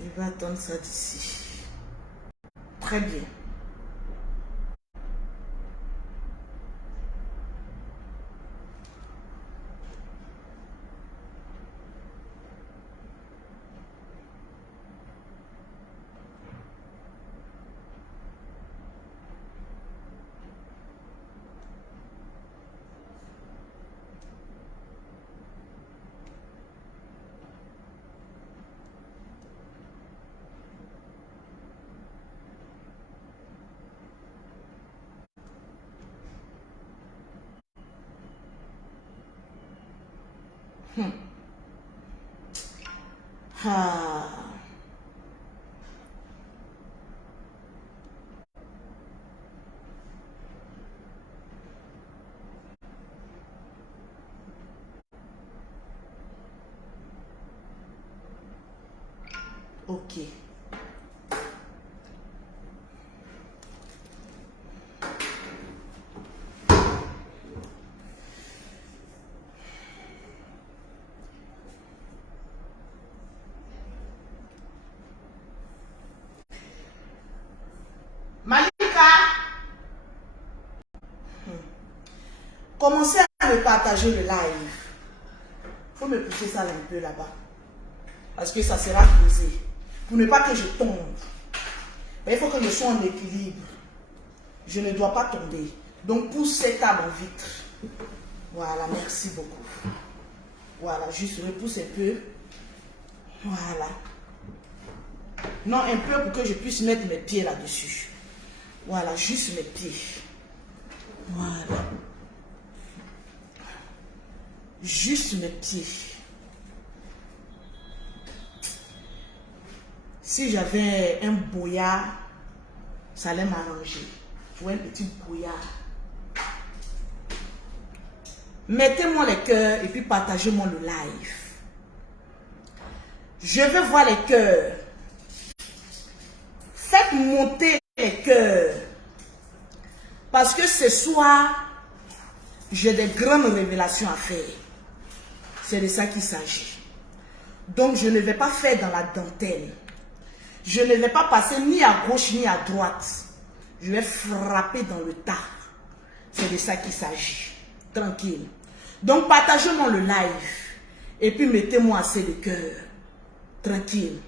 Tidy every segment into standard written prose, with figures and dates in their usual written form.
Je vais attendre ça d'ici. Très bien. Ah. Ok. Malika, commencez à me partager le live. Il faut me pousser ça un peu là-bas. Parce que ça sera posé. Pour ne pas que je tombe. Mais il faut que je sois en équilibre. Je ne dois pas tomber. Donc pousse cette table en vitre. Voilà, merci beaucoup. Voilà, juste repousse un peu. Voilà. Non, un peu pour que je puisse mettre mes pieds là-dessus. Voilà, juste mes pieds. Voilà. Juste mes pieds. Si j'avais un boyard, ça allait m'arranger. Tu vois, un petit boyard. Mettez-moi les cœurs et puis partagez-moi le live. Je veux voir les cœurs. Faites monter les cœurs. Parce que ce soir, j'ai des grandes révélations à faire. C'est de ça qu'il s'agit. Donc, je ne vais pas faire dans la dentelle. Je ne vais pas passer ni à gauche ni à droite. Je vais frapper dans le tas. C'est de ça qu'il s'agit. Tranquille. Donc, partagez-moi le live. Et puis, mettez-moi assez de cœur. Tranquille.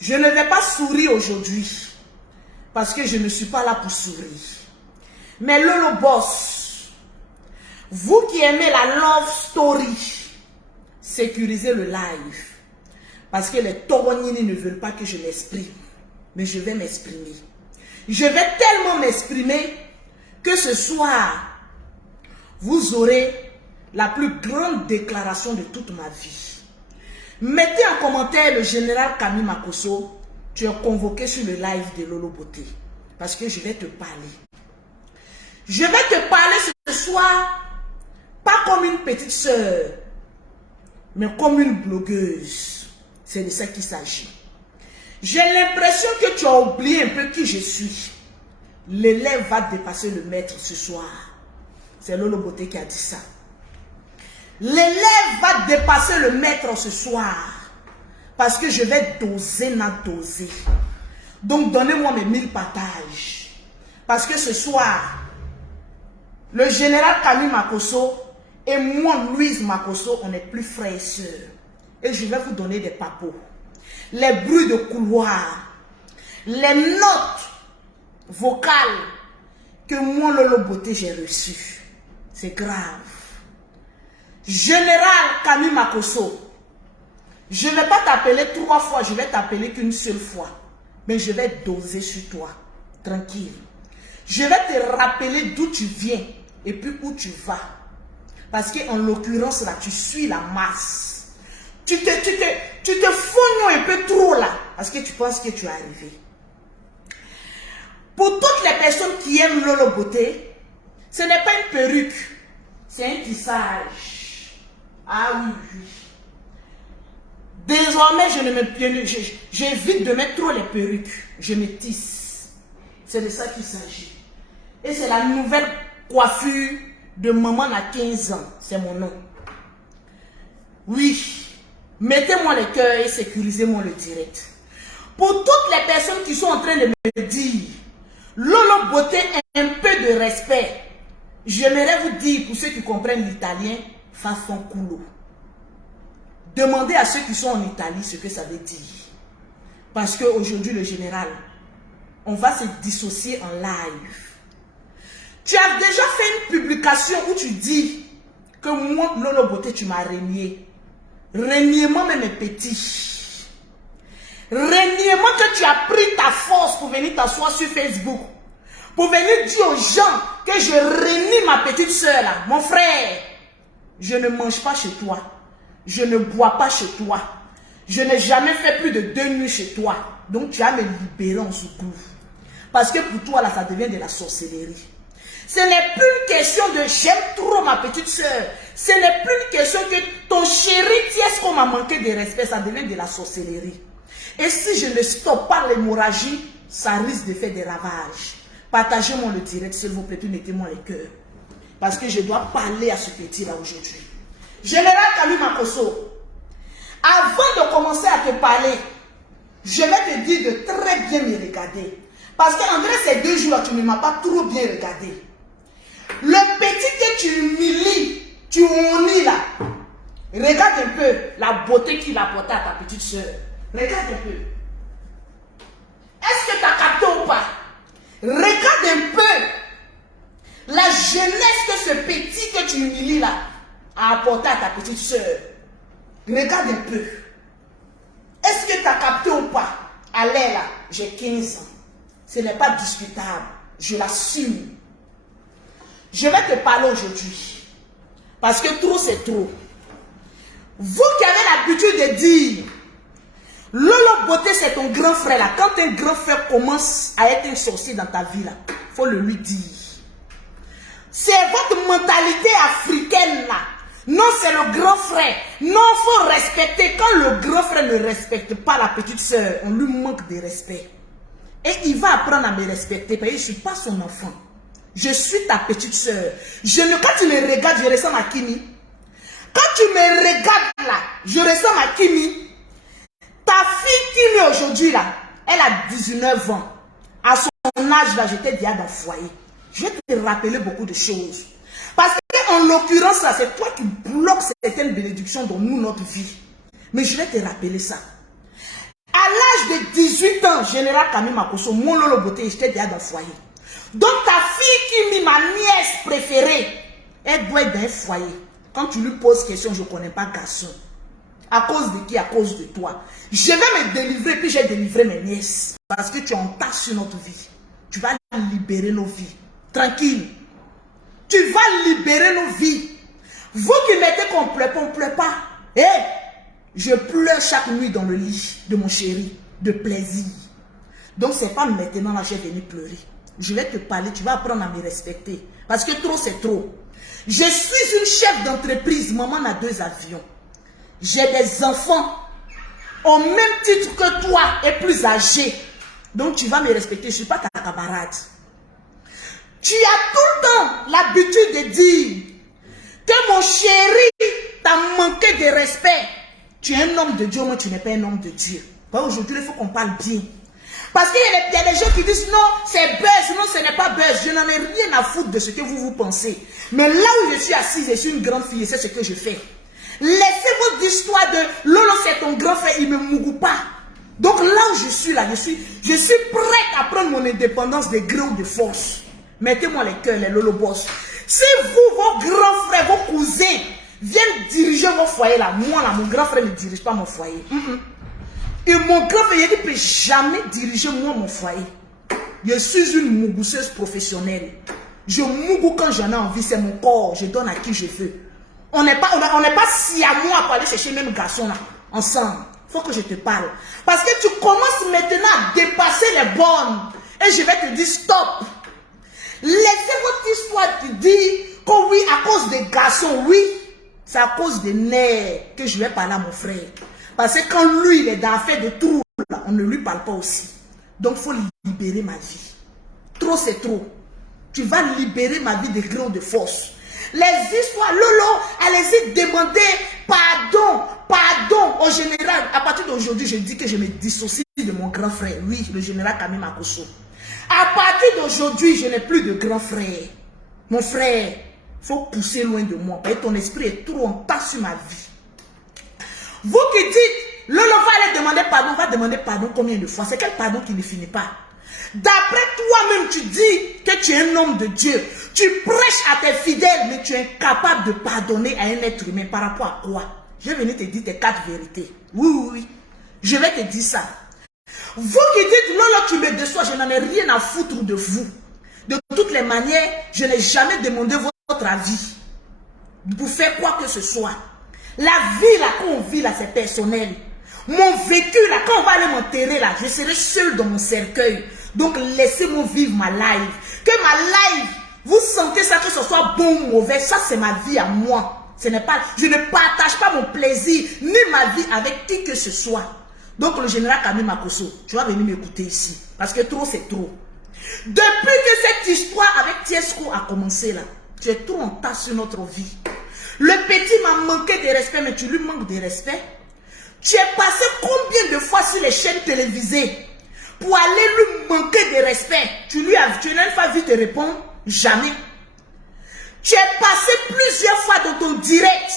Je ne vais pas sourire aujourd'hui. Parce que je ne suis pas là pour sourire. Mais Lolo Boss, vous qui aimez la love story, sécurisez le live. Parce que les Toronini ne veulent pas que je m'exprime. Mais je vais m'exprimer. Je vais tellement m'exprimer que ce soir, vous aurez la plus grande déclaration de toute ma vie. Mettez en commentaire le général Camille Makosso. Tu es convoqué sur le live de Lolo Beauté. Parce que je vais te parler. Je vais te parler ce soir, pas comme une petite sœur, mais comme une blogueuse. C'est de ça qu'il s'agit. J'ai l'impression que tu as oublié un peu qui je suis. L'élève va dépasser le maître ce soir. C'est Lolo Beauté qui a dit ça. L'élève va dépasser le maître ce soir. Parce que je vais doser, doser. Donc donnez-moi mes 1000 partages. Parce que ce soir, le général Camille Makosso et moi, Louise Makosso, on est plus frères et sœurs. Et je vais vous donner des papos. Les bruits de couloir. Les notes vocales que moi, Lolo Beauté, j'ai reçues. C'est grave. Général Camille Makosso, je ne vais pas t'appeler 3 fois, je vais t'appeler qu'une seule fois. Mais je vais doser sur toi. Tranquille. Je vais te rappeler d'où tu viens et puis où tu vas. Parce qu'en l'occurrence, là, tu suis la masse. Tu te fognes un peu trop là. Parce que tu penses que tu es arrivé. Pour toutes les personnes qui aiment Lolo Beauté, ce n'est pas une perruque. C'est un tissage. Ah oui, oui. Désormais, j'évite de mettre trop les perruques. Je me tisse. C'est de ça qu'il s'agit. Et c'est la nouvelle coiffure de maman à 15 ans. C'est mon nom. Oui. Mettez-moi le cœur et sécurisez-moi le direct. Pour toutes les personnes qui sont en train de me dire, Lolo Beauté, un peu de respect. J'aimerais vous dire, pour ceux qui comprennent l'italien, façon culo. Demandez à ceux qui sont en Italie ce que ça veut dire. Parce qu'aujourd'hui, le général, on va se dissocier en live. Tu as déjà fait une publication où tu dis que moi, Lolo Beauté, tu m'as renié. Reniement même petit. Reniement que tu as pris ta force pour venir t'asseoir sur Facebook. Pour venir dire aux gens que je renie ma petite soeur là. Mon frère, je ne mange pas chez toi. Je ne bois pas chez toi. Je n'ai jamais fait plus de 2 nuits chez toi. Donc tu vas me libérer en secours. Parce que pour toi là, ça devient de la sorcellerie. Ce n'est plus une question de j'aime trop ma petite soeur. Ce n'est plus une question que ton chéri est-ce qu'on m'a manqué de respect. Ça devient de la sorcellerie. Et si je ne stoppe pas l'hémorragie, ça risque de faire des ravages. Partagez-moi le direct, s'il vous plaît, puis mettez-moi les cœurs. Parce que je dois parler à ce petit-là aujourd'hui. Général Kami Makosso, avant de commencer à te parler, je vais te dire de très bien me regarder. Parce qu'en vrai, ces 2 jours-là, tu ne m'as pas trop bien regardé. Le petit que tu humilies, tu honnis là. Regarde un peu la beauté qu'il a apportée à ta petite soeur. Regarde un peu. Est-ce que tu as capté ou pas? Regarde un peu la jeunesse que ce petit que tu humilies là a apporté à ta petite soeur. Regarde un peu. Est-ce que tu as capté ou pas? Allez là, j'ai 15 ans. Ce n'est pas discutable. Je l'assume. Je vais te parler aujourd'hui. Parce que trop c'est trop. Vous qui avez l'habitude de dire Lolo Beauté c'est ton grand frère là. Quand un grand frère commence à être un sorcier dans ta vie là, il faut le lui dire. C'est votre mentalité africaine là. Non, c'est le grand frère. Non, il faut respecter. Quand le grand frère ne respecte pas la petite soeur, on lui manque de respect. Et il va apprendre à me respecter parce que je ne suis pas son enfant. Je suis ta petite soeur. Quand tu me regardes, je ressens ma Kimi. Quand tu me regardes là, je ressens ma Kimi. Ta fille Kimi aujourd'hui là, elle a 19 ans. À son âge là, j'étais déjà dans le foyer. Je vais te rappeler beaucoup de choses. Parce qu'en l'occurrence là, c'est toi qui bloques certaines bénédictions dans nous, notre vie. Mais je vais te rappeler ça. À l'âge de 18 ans, Général Kami Makosso, mon Lolo Beauté, j'étais déjà dans le foyer. Donc ta fille Kimi, ma nièce préférée, elle doit être dans un foyer. Quand tu lui poses question, je ne connais pas garçon. À cause de qui? À cause de toi. Je vais me délivrer, puis j'ai délivré mes nièces. Parce que tu entaches sur notre vie. Tu vas libérer nos vies. Tranquille. Tu vas libérer nos vies. Vous qui mettez qu'on ne pleure pas. Hé, je pleure chaque nuit dans le lit de mon chéri. De plaisir. Donc c'est pas maintenant là, je vais venir pleurer. Je vais te parler, tu vas apprendre à me respecter. Parce que trop c'est trop. Je suis une chef d'entreprise, maman a 2 avions. J'ai des enfants au même titre que toi et plus âgés. Donc tu vas me respecter, je ne suis pas ta camarade. Tu as tout le temps l'habitude de dire que mon chéri t'a manqué de respect. Tu es un homme de Dieu, moi tu n'es pas un homme de Dieu. Aujourd'hui, il faut qu'on parle bien. Parce qu'il y a des gens qui disent non, c'est buzz, non, ce n'est pas buzz. Je n'en ai rien à foutre de ce que vous pensez. Mais là où je suis assise, je suis une grande fille et c'est ce que je fais. Laissez votre histoire de Lolo, c'est ton grand frère, il ne me mougoue pas. Donc là où je suis là, je suis prête à prendre mon indépendance de gré ou de force. Mettez-moi les cœurs, les Lolo boss. Si vous, vos grands frères, vos cousins, viennent diriger vos foyers là, moi là, mon grand frère ne dirige pas mon foyer. Et mon grand frère, il ne peut jamais diriger moi mon foyer. Je suis une mougousseuse professionnelle. Je mougoue quand j'en ai envie, c'est mon corps, je donne à qui je veux. On n'est pas si à moi pour aller chercher même garçon là, ensemble. Il faut que je te parle. Parce que tu commences maintenant à dépasser les bornes. Et je vais te dire stop. Laissez votre histoire te dire que oui, à cause des garçons, oui, c'est à cause des nerfs que je vais parler à mon frère. Parce que quand lui, il est dans l'affaire de trou, on ne lui parle pas aussi. Donc, il faut libérer ma vie. Trop, c'est trop. Tu vas libérer ma vie de gré ou de force. Les histoires, Lolo, allez-y demander pardon, pardon au général, à partir d'aujourd'hui, je dis que je me dissocie de mon grand frère. Oui, le général Kami Makosso. À partir d'aujourd'hui, je n'ai plus de grand frère. Mon frère, il faut pousser loin de moi. Et ton esprit est trop en tas sur ma vie. Vous qui dites, Lolo va aller demander pardon, va demander pardon combien de fois? C'est quel pardon qui ne finit pas? D'après toi-même, tu dis que tu es un homme de Dieu. Tu prêches à tes fidèles, mais tu es incapable de pardonner à un être humain. Par rapport à quoi? Je vais venir te dire tes 4 vérités. Oui, oui, oui. Je vais te dire ça. Vous qui dites, Lolo, tu me déçois, je n'en ai rien à foutre de vous. De toutes les manières, je n'ai jamais demandé votre avis. Pour faire quoi que ce soit. La vie là qu'on vit là, c'est personnel. Mon vécu là, quand on va aller m'enterrer là, je serai seul dans mon cercueil. Donc laissez-moi vivre ma life. Que ma life, vous sentez ça, que ce soit bon ou mauvais, ça c'est ma vie à moi. Ce n'est pas, je ne partage pas mon plaisir, ni ma vie avec qui que ce soit. Donc le général Kami Makosso, tu vas venir m'écouter ici. Parce que trop c'est trop. Depuis que cette histoire avec Tiesco a commencé là, tu es trop en tas sur notre vie. Le petit m'a manqué de respect, mais tu lui manques de respect. Tu es passé combien de fois sur les chaînes télévisées pour aller lui manquer de respect? Tu n'as pas vu te répondre? Jamais. Tu es passé plusieurs fois dans ton direct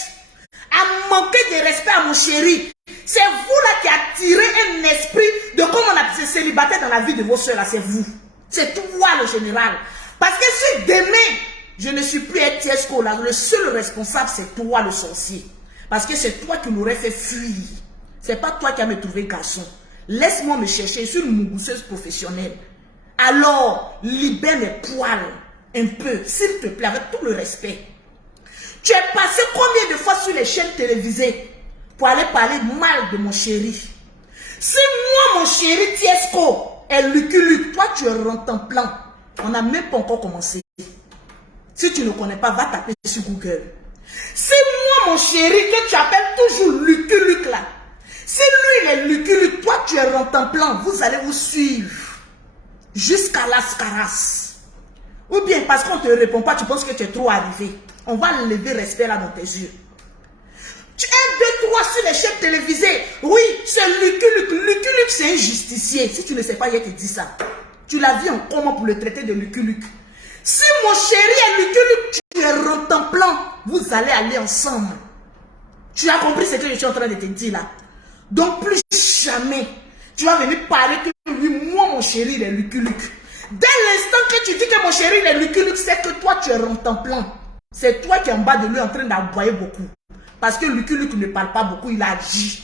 à manquer de respect à mon chéri. C'est vous là qui attirez un esprit de comment on a été célibataire dans la vie de vos soeurs là, c'est vous. C'est toi le général. Parce que si demain, je ne suis plus un Tiesco là, le seul responsable c'est toi le sorcier. Parce que c'est toi qui m'aurais fait fuir. C'est pas toi qui as me trouvé garçon. Laisse-moi me chercher, je suis une mousseuse professionnelle. Alors, libère mes poils un peu, s'il te plaît, avec tout le respect. Tu es passé combien de fois sur les chaînes télévisées pour aller parler mal de mon chéri? Si moi, mon chéri Tiesco est Lucky Luke, toi tu es Rantanplan. On n'a même pas encore commencé. Si tu ne connais pas, va taper sur Google. Si moi, mon chéri, que tu appelles toujours Lucky Luke là, si lui il est Lucky Luke, toi tu es Rantanplan, vous allez vous suivre jusqu'à l'Ascaras. Ou bien parce qu'on ne te répond pas, tu penses que tu es trop arrivé. On va lever respect là dans tes yeux. Tu es 2, 3 sur les chaînes télévisées. Oui, c'est Lucky Luke. Lucky Luke, c'est un justicier. Si tu ne sais pas, il te dit ça. Tu l'as vu en comment pour le traiter de Lucky Luke. Si mon chéri est Lucky Luke, tu es Rantanplan. Vous allez aller ensemble. Tu as compris ce que je suis en train de te dire là. Donc plus jamais, tu vas venir parler que lui, moi mon chéri, il est Lucky Luke. Dès l'instant que tu dis que mon chéri, il est Lucky Luke, c'est que toi tu es Rantanplan. C'est toi qui es en bas de lui en train d'aboyer beaucoup. Parce que Lucky Luke ne parle pas beaucoup, il agit.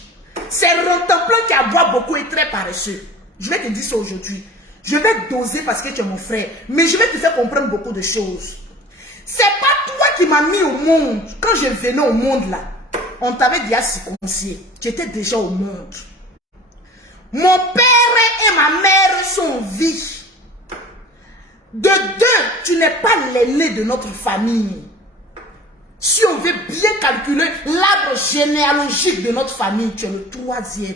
C'est Rantanplan qui aboie beaucoup et très paresseux. Je vais te dire ça aujourd'hui. Je vais doser parce que tu es mon frère. Mais je vais te faire comprendre beaucoup de choses. C'est pas toi qui m'as mis au monde. Quand je venais au monde là, on t'avait déjà circoncié. Tu étais déjà au monde. Mon père et ma mère sont en vie. De 2, tu n'es pas l'aîné de notre famille. Si on veut bien calculer l'arbre généalogique de notre famille, tu es le 3e.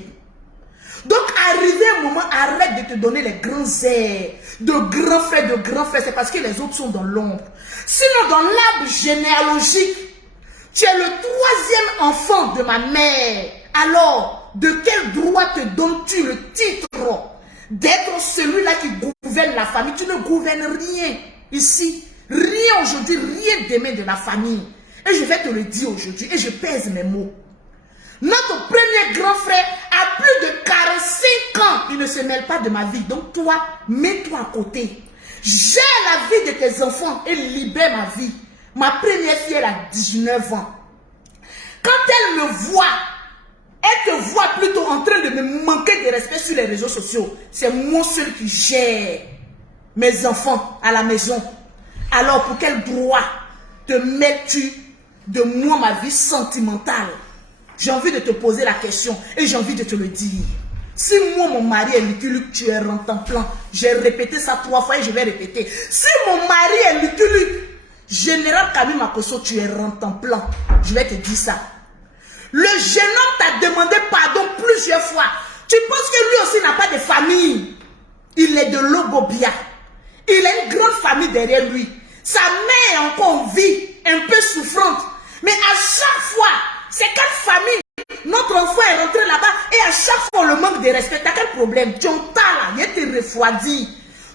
Donc, arrivé un moment, arrête de te donner les grands airs, de grands frères, c'est parce que les autres sont dans l'ombre. Sinon, dans l'arbre généalogique, tu es le 3e enfant de ma mère. Alors, de quel droit te donnes-tu le titre d'être celui-là qui gouverne la famille? Tu ne gouvernes rien ici. Rien aujourd'hui, rien demain de la famille. Et je vais te le dire aujourd'hui, et je pèse mes mots. Notre premier grand frère a plus de 45 ans. Il ne se mêle pas de ma vie. Donc toi, mets-toi à côté. Gère la vie de tes enfants et libère ma vie. Ma première fille, elle a 19 ans. Quand elle me voit, elle te voit plutôt en train de me manquer de respect sur les réseaux sociaux. C'est moi seul qui gère mes enfants à la maison. Alors pour quel droit te mets-tu de moi, ma vie sentimentale? J'ai envie de te poser la question et j'ai envie de te le dire. Si moi, mon mari est Lucky Luke, tu es Rantanplan. J'ai répété ça 3 fois et je vais répéter. Si mon mari est Lucky Luke, général Kami Makosso, tu es Rantanplan. Je vais te dire ça. Le jeune homme t'a demandé pardon plusieurs fois. Tu penses que lui aussi n'a pas de famille? Il est de Lobobia. Il a une grande famille derrière lui. Sa mère est encore en vie, un peu souffrante. Mais à chaque fois, c'est quelle famille? Notre enfant est rentré là-bas et à chaque fois on le manque de respect. T'as quel problème? Tu entends là, il te refroidi.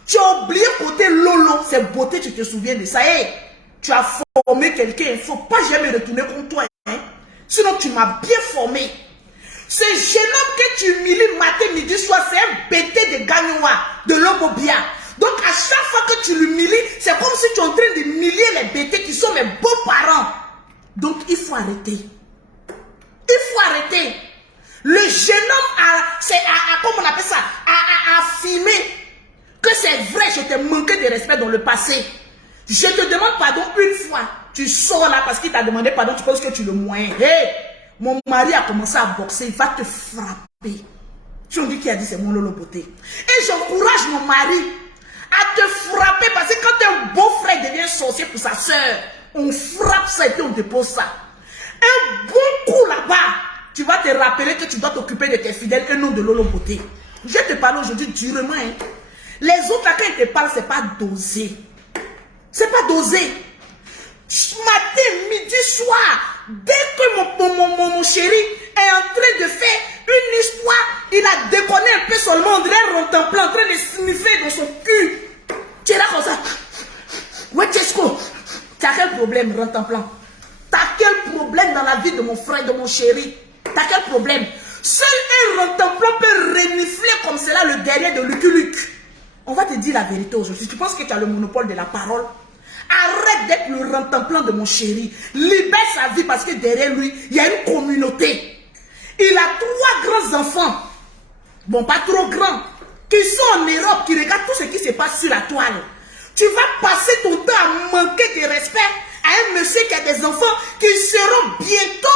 Tu as oublié côté Lolo, c'est beauté, tu te souviens de ça. Hey, tu as formé quelqu'un, il ne faut pas jamais retourner contre toi. Hein? Sinon, tu m'as bien formé. Ce jeune homme que tu humilies matin, midi, soir, c'est un bêté de Gagnoua, de Lobobia. Donc, à chaque fois que tu l'humilies, c'est comme si tu es en train d'humilier les bêtés qui sont mes beaux-parents. Donc, il faut arrêter. Il faut arrêter. Le jeune homme comment on appelle ça, a affirmé que c'est vrai, je t'ai manqué de respect dans le passé. Je te demande pardon une fois. Tu sors là parce qu'il t'a demandé pardon, tu penses que tu le moyen. Hey, mon mari a commencé à boxer, il va te frapper. Tu me dis qui a dit c'est mon Lolo beauté. Et j'encourage mon mari à te frapper parce que quand un beau-frère devient sorcier pour sa soeur, on frappe ça et puis on dépose ça. Un bon coup là-bas, tu vas te rappeler que tu dois t'occuper de tes fidèles et non de Lolo beauté. Je te parle aujourd'hui durement. Hein. Les autres, quand ils te parlent, c'est pas dosé. C'est pas dosé. Matin, midi, soir, dès que mon chéri est en train de faire une histoire, il a déconné un peu seulement, on dirait un rentemplant, en train de sniffer dans son cul. Tu es là comme ça. Ouais, Tesco, tu as quel problème, rentemplant? Tu as quel problème dans la vie de mon frère, de mon chéri? Tu as quel problème? Seul un rentemplant peut renifler comme cela le derrière de Lucky Luke. On va te dire la vérité aujourd'hui. Tu penses que tu as le monopole de la parole? Arrête d'être le rentemplant de mon chéri. Libère sa vie parce que derrière lui, il y a une communauté. Il a 3 grands enfants. Bon, pas trop grands. Qui sont en Europe, qui regardent tout ce qui se passe sur la toile. Tu vas passer ton temps à manquer de respect à un monsieur qui a des enfants qui seront bientôt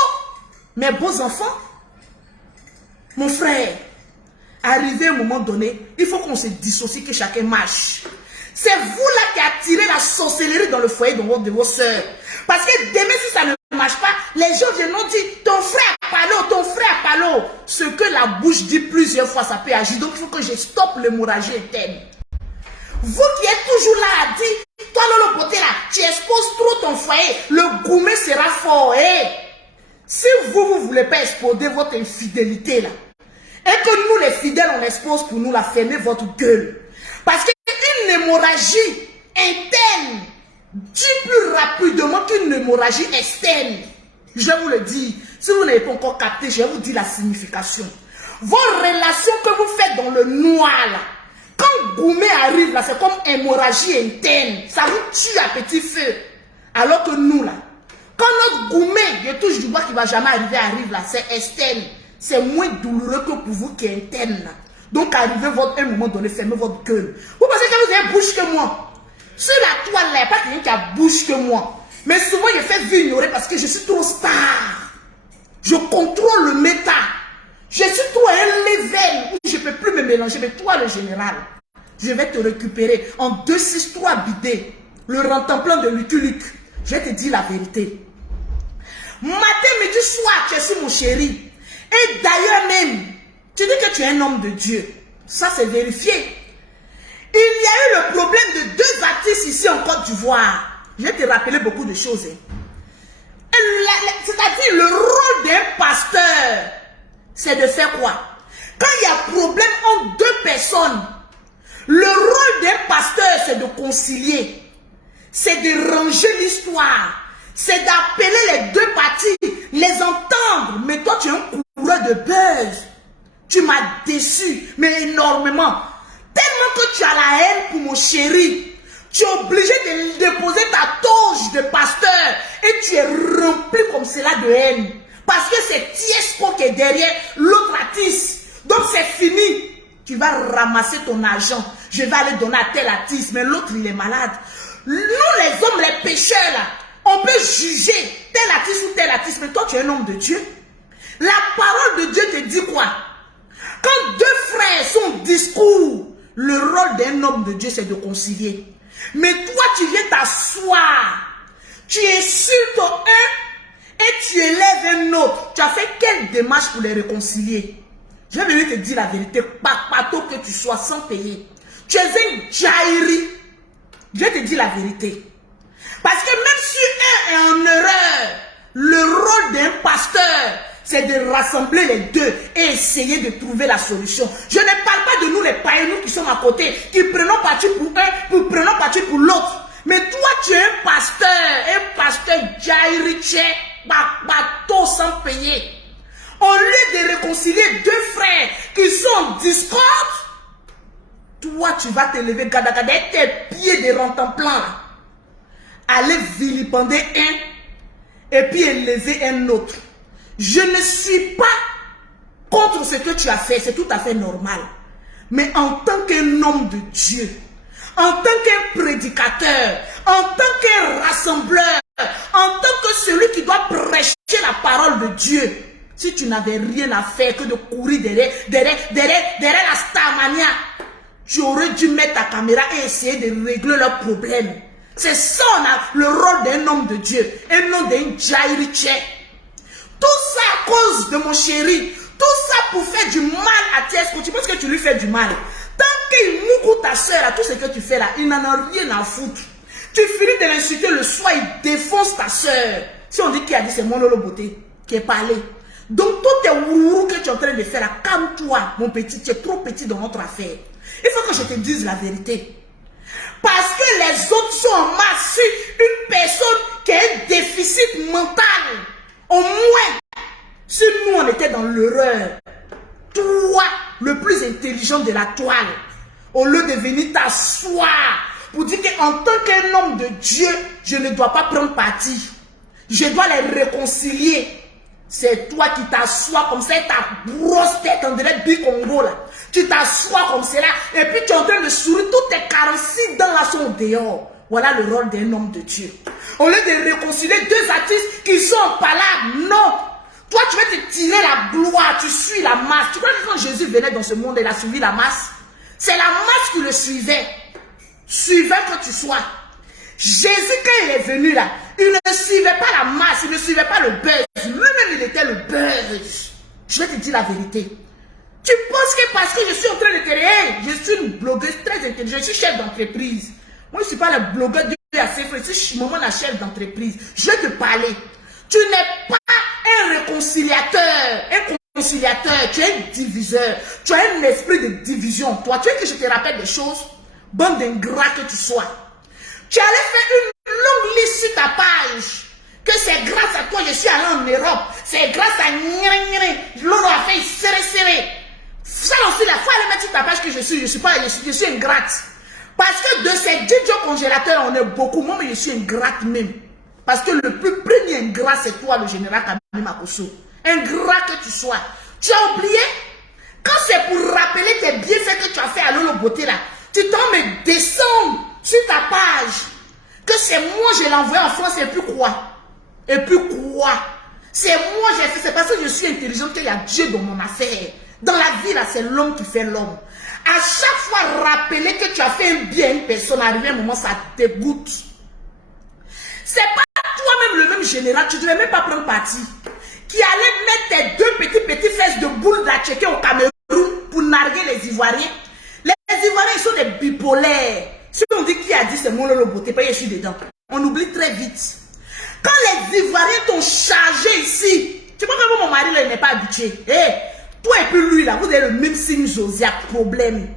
mes beaux enfants. Mon frère, arrivé à un moment donné, il faut qu'on se dissocie, que chacun marche. C'est vous là qui attirez la sorcellerie dans le foyer de vos soeurs. Parce que demain, si ça ne marche pas, les gens viendront dire ton frère a parlé, ton frère a parlé. Ce que la bouche dit plusieurs fois, ça peut agir. Donc il faut que je stoppe l'hémorragie interne. Vous qui êtes toujours là à dire, toi Lolo beauté là, tu exposes trop ton foyer, le gourmet sera fort. Hey. Si vous ne voulez pas exposer votre infidélité là, et que nous les fidèles on expose pour nous la fermer votre gueule. Parce qu'une hémorragie interne dit plus rapidement qu'une hémorragie externe. Je vous le dis, si vous n'avez pas encore capté, je vais vous dire la signification. Vos relations que vous faites dans le noir là, quand Goumé arrive là, c'est comme hémorragie interne. Ça vous tue à petit feu. Alors que nous là, quand notre Goumé, je touche du bois qui ne va jamais arrive là, c'est externe. C'est moins douloureux que pour vous qui est interne là. Donc arrivez un moment donné, fermez votre gueule. Vous pensez que vous avez bouche que moi? Sur la toile là, il n'y a pas quelqu'un qui a bouche que moi. Mais souvent, je fais vu ignorer parce que je suis trop star. Je contrôle le méta. Je suis trop un level où je ne peux plus me mélanger. Mais toi, le général, je vais te récupérer en 2, 6, 3 bidets. Le rentemplant de Lucky Luke. Je vais te dire la vérité. Matin, midi, soir, tu es sur mon chéri. Et d'ailleurs même, tu dis que tu es un homme de Dieu. Ça, c'est vérifié. Il y a eu le problème de 2 artistes ici en Côte d'Ivoire. Je vais te rappeler beaucoup de choses. C'est-à-dire, le rôle d'un pasteur, c'est de faire quoi? Quand il y a problème entre 2 personnes, le rôle d'un pasteur, c'est de concilier. C'est de ranger l'histoire. C'est d'appeler les 2 parties, les entendre. Mais toi, tu es un coureur de buzz. Tu m'as déçu, mais énormément. Tellement que tu as la haine pour mon chéri. Tu es obligé de déposer ta toge de pasteur. Et tu es rempli comme cela de haine. Parce que c'est Tiesco qui est derrière l'autre artiste. Donc c'est fini. Tu vas ramasser ton argent. Je vais aller donner à tel artiste. Mais l'autre, il est malade. Nous, les hommes, les pécheurs, là, on peut juger tel artiste ou tel artiste. Mais toi, tu es un homme de Dieu. La parole de Dieu te dit quoi? Quand 2 frères sont en discours, le rôle d'un homme de Dieu, c'est de concilier. Mais toi, tu viens t'asseoir. Tu insultes un et tu élèves un autre. Tu as fait quelle démarche pour les réconcilier? Je vais venir te dire la vérité. Papato que tu sois sans payer. Tu es un jairi. Je vais te dire la vérité. Parce que même si un est en erreur, le rôle d'un pasteur, c'est de rassembler les deux et essayer de trouver la solution. Je ne parle pas de nous les païens, nous qui sommes à côté, qui prenons parti pour un, prenons parti pour l'autre. Mais toi, tu es un pasteur Jairiche, bateau sans payer. Au lieu de réconcilier deux frères qui sont en discorde, toi, tu vas te lever, gadagada, tes pieds de rentemplant, aller vilipender un, et puis élever un autre. Je ne suis pas contre ce que tu as fait, c'est tout à fait normal. Mais en tant qu'un homme de Dieu, en tant qu'un prédicateur, en tant qu'un rassembleur, en tant que celui qui doit prêcher la parole de Dieu, si tu n'avais rien à faire que de courir derrière la Starmania, tu aurais dû mettre ta caméra et essayer de régler leurs problèmes. C'est ça le rôle d'un homme de Dieu, un homme d'un Jairiche. Tout ça à cause de mon chéri, tout ça pour faire du mal à Tiesco. Tu penses que tu lui fais du mal? Tant qu'il moukou ta soeur, tout ce que tu fais là, il n'en a rien à foutre. Tu finis de l'insulter le soir, il défonce ta soeur. Si on dit qui a dit, c'est mon Lolo Beauté qui est parlé. Donc tout tes wourou que tu es en train de faire là, calme-toi mon petit, tu es trop petit dans notre affaire. Il faut que je te dise la vérité. Parce que les autres sont en masse sur une personne qui a un déficit mental. Au moins, si nous on était dans l'erreur, toi, le plus intelligent de la toile, au lieu de venir t'asseoir pour dire qu'en tant qu'un homme de Dieu, je ne dois pas prendre parti. Je dois les réconcilier. C'est toi qui t'assois comme ça, ta grosse tête, on dirait Bicongo là. Tu t'assois comme cela, et puis tu es en train de sourire, toutes tes 46 dents là sont dehors. Voilà le rôle d'un homme de Dieu. Au lieu de réconcilier deux artistes qui sont en palabres, non. Toi, tu vas te tirer la gloire, tu suis la masse. Tu crois que quand Jésus venait dans ce monde, il a suivi la masse? C'est la masse qui le suivait. Suivant que tu sois. Jésus, quand il est venu là, il ne suivait pas la masse, il ne suivait pas le buzz. Lui-même, il était le buzz. Je vais te dire la vérité. Tu penses que parce que je suis en train de te dire, je suis une blogueuse très intelligente, je suis chef d'entreprise. Moi, je ne suis pas la blogueuse de la CFR, je suis la chef d'entreprise. Je vais te parler. Tu n'es pas un réconciliateur, tu es un diviseur. Tu as un esprit de division. Toi, tu veux que je te rappelle des choses? Bande d'ingrats que tu sois. Tu allais faire une longue liste sur ta page. Que c'est grâce à toi que je suis allé en Europe. C'est grâce à Lolo a fait serré. Ça aussi, la fois, elle mettre sur ta page que je suis ingrate. Parce que de ces 10 jours congélateurs, on est beaucoup. Moi, mais je suis ingrate même. Parce que le plus premier ingrat, c'est toi, le général Kamini Makosso. Ingrat que tu sois. Tu as oublié? Quand c'est pour rappeler tes bienfaits que tu as fait à Lolo Beauté là, tu tombes et descends sur ta page. Que c'est moi, je l'ai envoyé en France, et puis quoi? Et puis quoi? C'est moi, j'ai fait. C'est parce que je suis intelligente qu'il y a Dieu dans mon affaire. Dans la vie, là, c'est l'homme qui fait l'homme. À chaque fois, rappeler que tu as fait un bien à une personne, arrivé un moment, ça te dégoûte. C'est pas toi-même le même général, tu ne devais même pas prendre parti. Qui allait mettre tes deux petits fesses de boule d'Atchéké au Cameroun pour narguer les Ivoiriens. Les Ivoiriens, ils sont des bipolaires. Si on dit qui a dit c'est mon Lolo Beauté, pas je suis dedans. On oublie très vite. Quand les Ivoiriens t'ont chargé ici, tu vois que mon mari là, il n'est pas habitué. Toi et puis lui là, vous avez le même signe zodiaque, problème.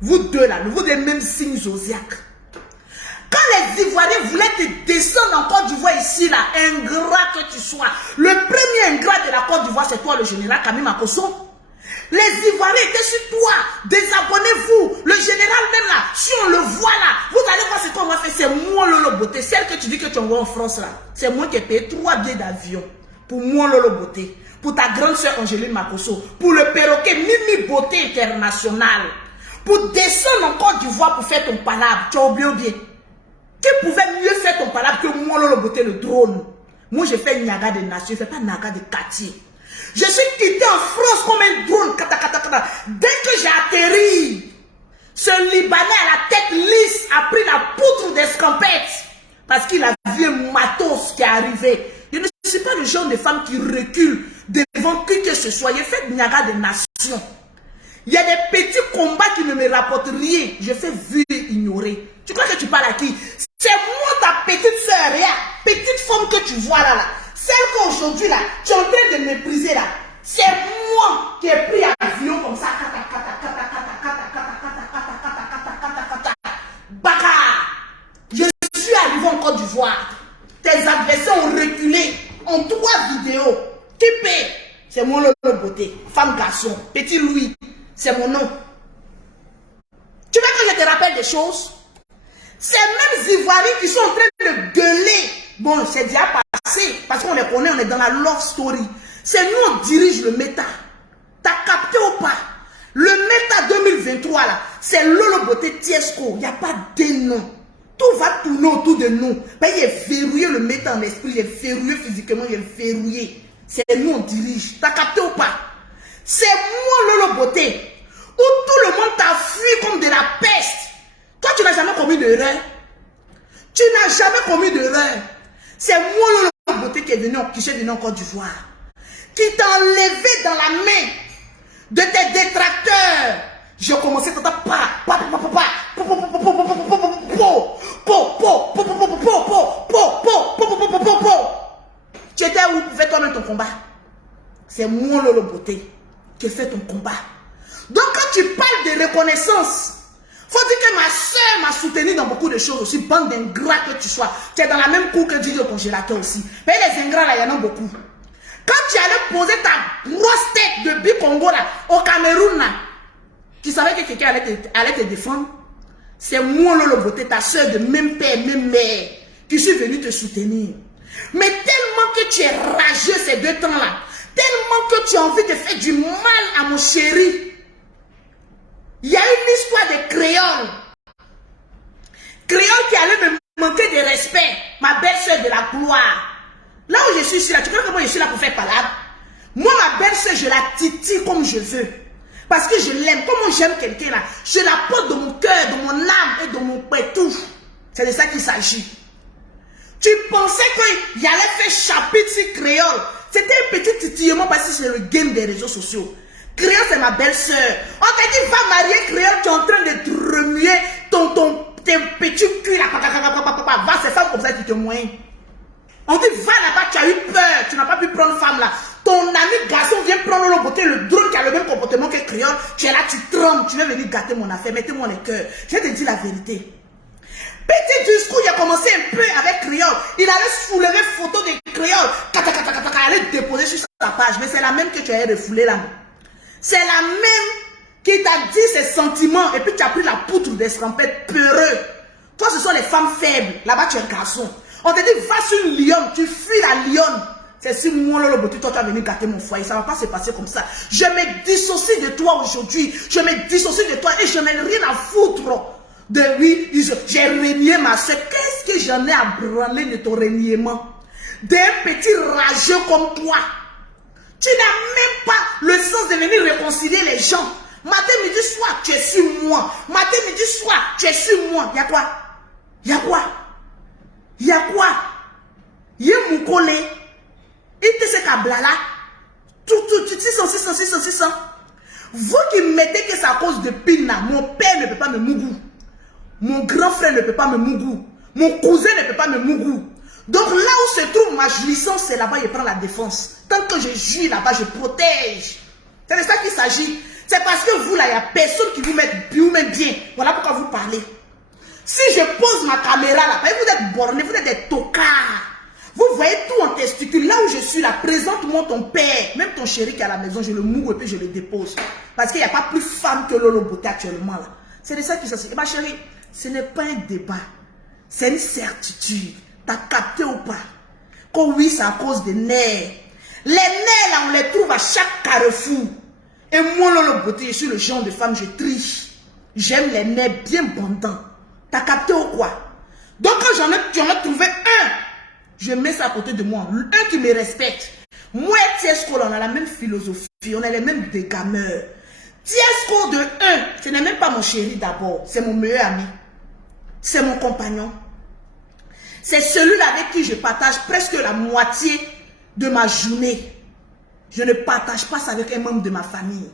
Vous deux là, vous avez le même signe zodiaque. Quand les Ivoiriens voulaient te descendre en Côte d'Ivoire ici là, ingrat que tu sois, le premier ingrat de la Côte d'Ivoire, c'est toi le général Kamini Makosso. Les Ivoiriens étaient sur toi. Désabonnez-vous. Le général même là, si on le voit là, vous allez voir ce qu'on va faire. C'est moi Lolo Beauté. Celle que tu dis que tu envoies en France là, c'est moi qui ai payé 3 billets d'avion pour moi Lolo Beauté. Pour ta grande soeur Angéline Makosso. Pour le perroquet Mimi Beauté International. Pour descendre en Côte d'Ivoire pour faire ton palabre. Tu as oublié bien. Qui pouvait mieux faire ton palabre que moi Lolo Beauté le drone? Moi j'ai fait Niaga des Nations, je ne fais pas Niaga des quartiers. Je suis quitté en France comme un drone. Dès que j'ai atterri, ce Libanais à la tête lisse a pris la poutre d'escampette. Parce qu'il a vu un matos qui est arrivé. Je ne suis pas le genre de femme qui recule devant qui que ce soit. J'ai fait Niaga des Nations. Il y a des petits combats qui ne me rapportent rien. Je fais vu ignorer. Tu crois que tu parles à qui? C'est moi ta petite soeur, petite femme que tu vois là. Celle qu'aujourd'hui là, tu es en train de mépriser là, c'est moi qui ai pris l'avion comme ça. Baka. Je suis arrivé en Côte d'Ivoire. Tes adversaires ont reculé en 3 vidéos. Qui paie? C'est mon Lolo Beauté. Femme, garçon. Petit Louis. C'est mon nom. Tu veux que je te rappelle des choses? Ces mêmes Ivoiriens qui sont en train de gueuler. Bon, c'est déjà passé. Parce qu'on les connaît, on est dans la love story. C'est nous, on dirige le méta. T'as capté ou pas? Le méta 2023, là, c'est Lolo Beauté Tiesco. Il n'y a pas de nom. Tout va tourner autour de nous. Mais il est verrouillé le méta en esprit. Il est verrouillé physiquement. Il est verrouillé. C'est nous, on dirige. T'as capté ou pas? C'est moi, Lolo Beauté. Où tout le monde t'a fui comme de la peste. Toi, tu n'as jamais commis d'erreur. Tu n'as jamais commis d'erreur. C'est moi, Lolo Beauté, qui est venu en Côte d'Ivoire. Qui t'a enlevé dans la main de tes détracteurs. J'ai commencé à tu étais où pour faire toi-même ton combat? C'est moi, Lolo Beauté, qui fait ton combat. Donc, quand tu parles de reconnaissance, faut dire que ma soeur m'a soutenu dans beaucoup de choses aussi. Bande d'ingrats que tu sois. Tu es dans la même cour que Didi au congélateur aussi. Mais les ingrats là, il y en a beaucoup. Quand tu allais poser ta grosse tête de Bicongo là, au Cameroun là, tu savais que quelqu'un allait te défendre. C'est moi, Lolo Beauté, ta soeur de même père, même mère, qui suis venu te soutenir. Mais tellement que tu es rageux ces 2 temps là, tellement que tu as envie de faire du mal à mon chéri. Il y a une histoire de créole. Créole qui allait me manquer de respect. Ma belle-sœur de la gloire. Là où je suis ici, là, tu crois que moi je suis là pour faire palabre? Moi, ma belle-sœur, je la titille comme je veux. Parce que je l'aime. Comment j'aime quelqu'un là, je la porte dans mon cœur, dans mon âme et dans mon pétou. C'est de ça qu'il s'agit. Tu pensais qu'il allait faire chapitre sur créole. C'était un petit titillement parce que c'est le game des réseaux sociaux. Créole, c'est ma belle-sœur. On t'a dit, va marier Créole, tu es en train de te remuer tes petits culs là. Va, c'est femme comme ça qui te moigne. On dit, va là-bas, tu as eu peur, tu n'as pas pu prendre femme là. Ton ami garçon vient prendre Lolo Beauté, le drone qui a le même comportement que Créole. Tu es là, tu trembles, tu veux venir gâter mon affaire, mettez-moi les cœurs. Je te dis la vérité. Petit discours, il a commencé un peu avec Créole. Il allait soulever photo de Créole. Il allait déposer sur sa page. Mais c'est la même que tu as refoulé là. C'est la même qui t'a dit ses sentiments. Et puis tu as pris la poutre d'escampette peureux. Toi, ce sont les femmes faibles. Là-bas, tu es un garçon. On te dit, va sur une lionne. Tu fuis la lionne. C'est si moi, Lolo Beauté, toi, tu vas venir gâter mon foyer. Ça ne va pas se passer comme ça. Je me dissocie de toi aujourd'hui. Je me dissocie de toi et je n'ai rien à foutre de lui. J'ai renié ma soeur. Qu'est-ce que j'en ai à branler de ton reniement? D'un petit rageux comme toi. Tu n'as même pas le sens de venir réconcilier les gens. Matin, midi, soir, tu es sur moi. Matin, midi, soir, tu es sur moi. Il y a quoi? Il y a quoi? Il y a quoi? Il y a mon collègue. Il te sait qu'à blala. Tout, 600. Vous qui mettez que c'est à cause de Pina, mon père ne peut pas me mougou. Mon grand frère ne peut pas me mougou. Mon cousin ne peut pas me mougou. Donc là où se trouve ma jouissance, c'est là-bas, je prends la défense. Tant que je jouis là-bas, je protège. C'est de ça qu'il s'agit. C'est parce que vous là, il n'y a personne qui vous met bien. Voilà pourquoi vous parlez. Si je pose ma caméra là, vous êtes bornés, vous êtes des tocards. Vous voyez tout en testicule. Là où je suis là, présente-moi ton père. Même ton chéri qui est à la maison, je le mouille et puis je le dépose. Parce qu'il n'y a pas plus femme que Lolo Beauté actuellement là. C'est de ça qu'il s'agit. Ma chérie, ce n'est pas un débat. C'est une certitude. T'as capté ou pas? Que oui, c'est à cause des nerfs. Les nerfs là, on les trouve à chaque carrefour. Et moi, Lolo Beauté, je suis le genre de femme, je triche. J'aime les nerfs bien bandants. T'as capté ou quoi? Donc quand j'en ai trouvé un, je mets ça à côté de moi. Un qui me respecte. Moi et Tiesco, on a la même philosophie. On a les mêmes dégameurs. Tiesco de 1, ce n'est même pas mon chéri d'abord. C'est mon meilleur ami. C'est mon compagnon. C'est celui-là avec qui je partage presque la moitié de ma journée. Je ne partage pas ça avec un membre de ma famille.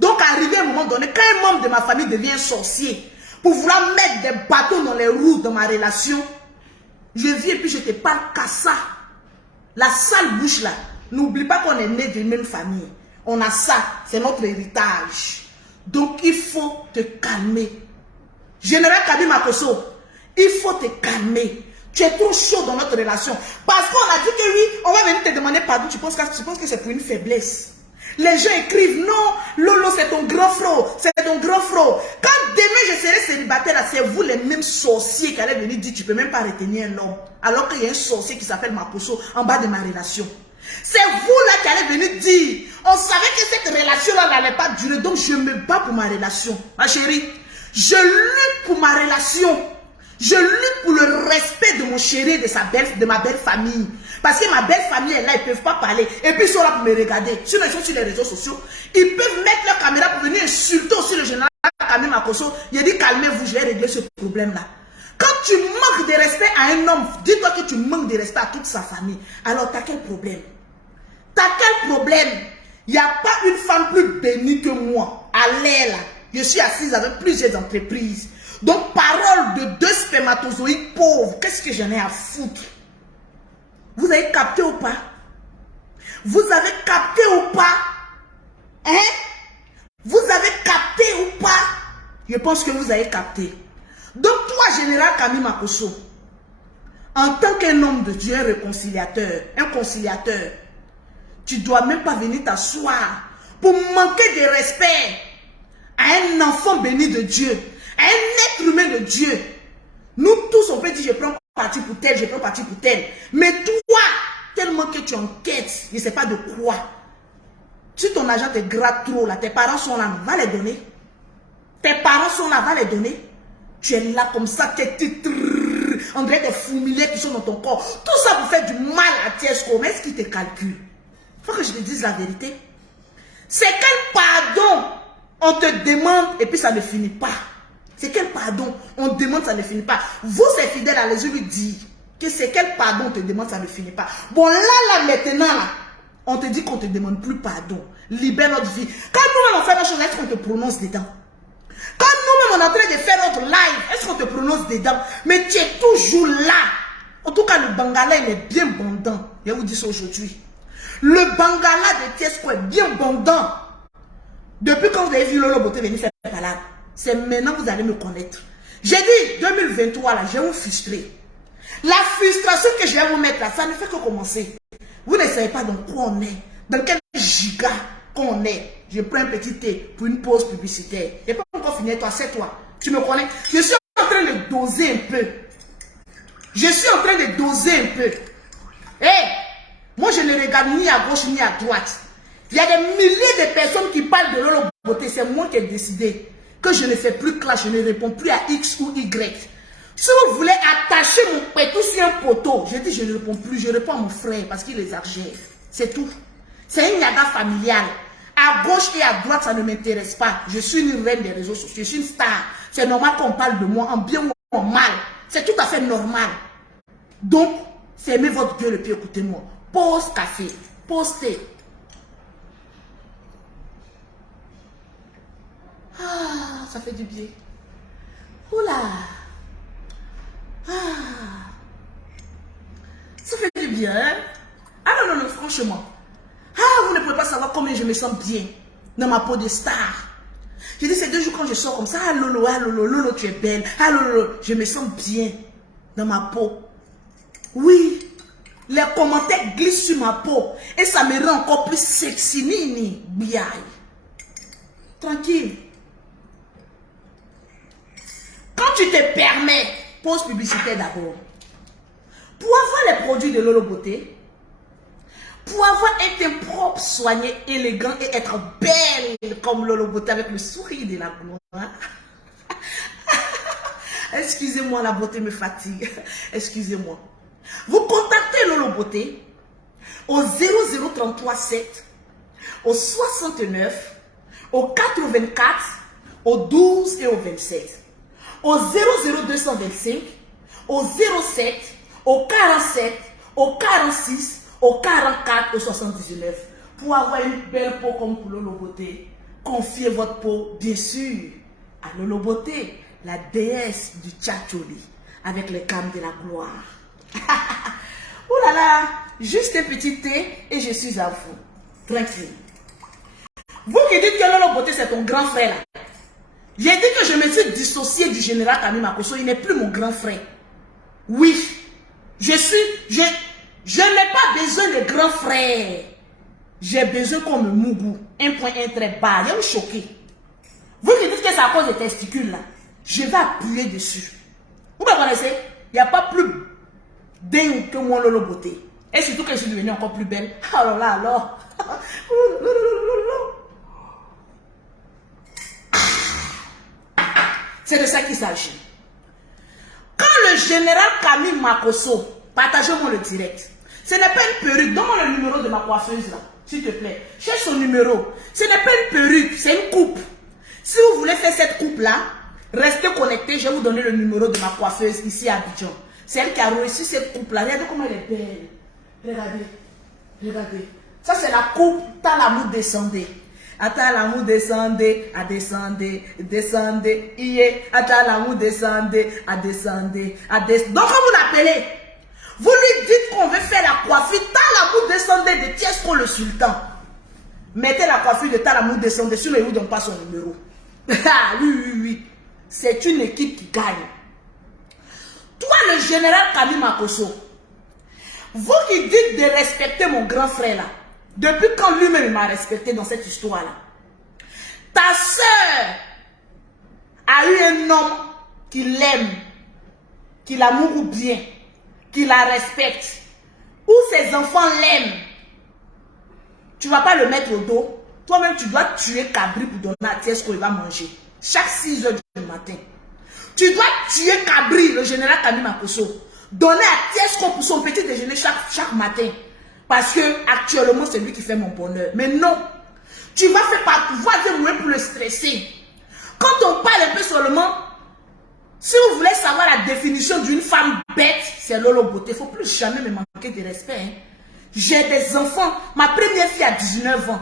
Donc, arrivé à un moment donné, quand un membre de ma famille devient sorcier, pour vouloir mettre des bâtons dans les roues dans ma relation, je viens et puis je te parle qu'à ça. La sale bouche là. N'oublie pas qu'on est né d'une même famille. On a ça, c'est notre héritage. Donc il faut te calmer. Général Kabi Makosso, il faut te calmer. Tu es trop chaud dans notre relation. Parce qu'on a dit que oui, on va venir te demander pardon. Tu penses que c'est pour une faiblesse. Les gens écrivent, non, Lolo, c'est ton grand frère. C'est ton grand frère. Quand demain je serai célibataire, c'est vous les mêmes sorciers qui allaient venir dire, tu ne peux même pas retenir un homme. Alors qu'il y a un sorcier qui s'appelle Makosso en bas de ma relation. C'est vous là qui allez venir dire, on savait que cette relation-là n'allait pas durer, donc je me bats pour ma relation. Ma chérie, je lutte pour ma relation. Je lutte pour le respect de mon chéri et de ma belle famille. Parce que ma belle famille est là, ils ne peuvent pas parler. Et puis ils sont là pour me regarder. Sinon ils sont sur les réseaux sociaux. Ils peuvent mettre leur caméra pour venir insulter aussi le général Kabi Makosso. Il a dit calmez-vous, je vais régler ce problème-là. Quand tu manques de respect à un homme, dis-toi que tu manques de respect à toute sa famille. Alors t'as quel problème? T'as quel problème? Il n'y a pas une femme plus bénie que moi. Allez là. Je suis assise avec plusieurs entreprises. Donc, parole de 2 spermatozoïdes pauvres. Qu'est-ce que j'en ai à foutre? Vous avez capté ou pas? Vous avez capté ou pas? Hein? Vous avez capté ou pas? Je pense que vous avez capté. Donc, toi, général Kabi Makosso, en tant qu'un homme de Dieu, un réconciliateur, un conciliateur, tu ne dois même pas venir t'asseoir pour manquer de respect à un enfant béni de Dieu. Un être humain de Dieu. Nous tous, on peut dire, je prends parti pour tel, je prends parti pour tel. Mais toi, tellement que tu enquêtes, je ne sais pas de quoi. Si ton argent te gratte trop, là, tes parents sont là, va les donner. Tes parents sont là, va les donner. Tu es là comme ça, on dirait des fourmiliers qui sont dans ton corps. Tout ça pour faire du mal à Tiesco. Mais est-ce qu'ils te calculent? Il faut que je te dise la vérité. C'est quel pardon on te demande et puis ça ne finit pas. C'est quel pardon on demande, ça ne finit pas. Vous, c'est fidèle à les yeux lui dire que c'est quel pardon on te demande, ça ne finit pas. Bon, là, maintenant, là, on te dit qu'on ne te demande plus pardon. Libère notre vie. Quand nous-mêmes on fait notre chose, est-ce qu'on te prononce dedans? Quand nous-mêmes on est en train de faire notre live, est-ce qu'on te prononce dedans? Mais tu es toujours là. En tout cas, le Bangala, il est bien bandant. Je vais vous dire ça aujourd'hui. Le Bangala de Tiesco est bien bandant. Depuis quand vous avez vu Lolo Beauté venir faire palade, c'est maintenant que vous allez me connaître. J'ai dit, 2023, là, je vais vous frustrer. La frustration que je vais vous mettre là, ça ne fait que commencer. Vous ne savez pas dans quoi on est, dans quel giga qu'on est. Je prends un petit thé pour une pause publicitaire. Je n'ai pas encore fini, toi, c'est toi. Tu me connais? Je suis en train de doser un peu. Je suis en train de doser un peu. Hé, moi je ne regarde ni à gauche ni à droite. Il y a des milliers de personnes qui parlent de Lolo Beauté. C'est moi qui ai décidé que je ne fais plus clash, je ne réponds plus à X ou Y. Si vous voulez attacher mon pétou sur un poteau, je dis je ne réponds plus, je réponds à mon frère parce qu'il exagère. C'est tout. C'est une yaga familiale. À gauche et à droite, ça ne m'intéresse pas. Je suis une reine des réseaux sociaux, je suis une star. C'est normal qu'on parle de moi en bien ou en mal. C'est tout à fait normal. Donc, fermez votre gueule et puis écoutez-moi. Pause café, pause thé. Ah, ça fait du bien. Oula. Ah. Ça fait du bien, hein? Ah non, non, non, franchement. Ah, vous ne pouvez pas savoir combien je me sens bien dans ma peau de star. Je dis, ces 2 jours quand je sors comme ça, ah Lolo, Lolo, tu es belle. Ah Lolo, je me sens bien dans ma peau. Oui, les commentaires glissent sur ma peau et ça me rend encore plus sexy, nini, biaï. Tranquille. Quand tu te permets, pause publicitaire d'abord. Pour avoir les produits de Lolo Beauté, pour avoir un teint propre, soigné, élégant et être belle comme Lolo Beauté avec le sourire de la gloire. Excusez-moi, la beauté me fatigue. Excusez-moi. Vous contactez Lolo Beauté au 00337, au 69, au 84, au 12 et au 27. Au 00225, au 07, au 47, au 46, au 44, au 79. Pour avoir une belle peau comme pour Lolo Beauté, confiez votre peau, bien sûr, à Lolo Beauté, la déesse du Tchatcholi, avec les cames de la gloire. Ouh là là! juste un petit thé et je suis à vous. Tranquille. Vous qui dites que Lolo Beauté c'est ton grand frère là. J'ai dit que je me suis dissocié du général Kami Makosso. Il n'est plus mon grand frère. Oui. Je n'ai pas besoin de grand frère. J'ai besoin qu'on me mougou. Un point, un trait bas. Il me choqué. Vous qui dites que c'est à cause des testicules là. Je vais appuyer dessus. Vous me connaissez? Il n'y a pas plus dingue que mon Lolo Beauté. Et surtout que je suis devenue encore plus belle. Alors là, alors. C'est de ça qu'il s'agit. Quand le général Kami Makosso, partagez-moi le direct. Ce n'est pas une perruque. Donne-moi le numéro de ma coiffeuse là, s'il te plaît. Cherche son numéro. Ce n'est pas une perruque, c'est une coupe. Si vous voulez faire cette coupe là, restez connectés. Je vais vous donner le numéro de ma coiffeuse ici à Abidjan. C'est elle qui a réussi cette coupe là. Regardez comment elle est belle. Regardez. Regardez. Ça c'est la coupe. T'as l'amour descendé. Attends l'amour descendez, à descendez, descendez, yé, attends l'amour descendez, à descendez, à descendez. Donc, comment vous l'appelez? Vous lui dites qu'on veut faire la coiffure, t'as l'amour descendez de Tiesco le sultan. Mettez la coiffure de t'as l'amour descendez, sur ne vous donne pas son numéro. Ah, oui. C'est une équipe qui gagne. Toi, le général Kami Makosso, vous qui dites de respecter mon grand frère là, depuis quand lui-même m'a respecté dans cette histoire-là? Ta soeur a eu un homme qui l'aime, qui l'amoure bien, qui la respecte, ou ses enfants l'aiment. Tu ne vas pas le mettre au dos. Toi-même, tu dois tuer Cabri pour donner à Tiesco, il va manger. Chaque 6 heures du matin. Tu dois tuer Cabri, le général Kami Makosso. Donner à Tiesco pour son petit déjeuner chaque matin. Parce que actuellement, c'est lui qui fait mon bonheur. Mais non. Tu vas faire par pouvoir de moi pour le stresser. Quand on parle un peu seulement, si vous voulez savoir la définition d'une femme bête, c'est Lolo Beauté. Il ne faut plus jamais me manquer de respect. Hein. J'ai des enfants. Ma première fille a 19 ans.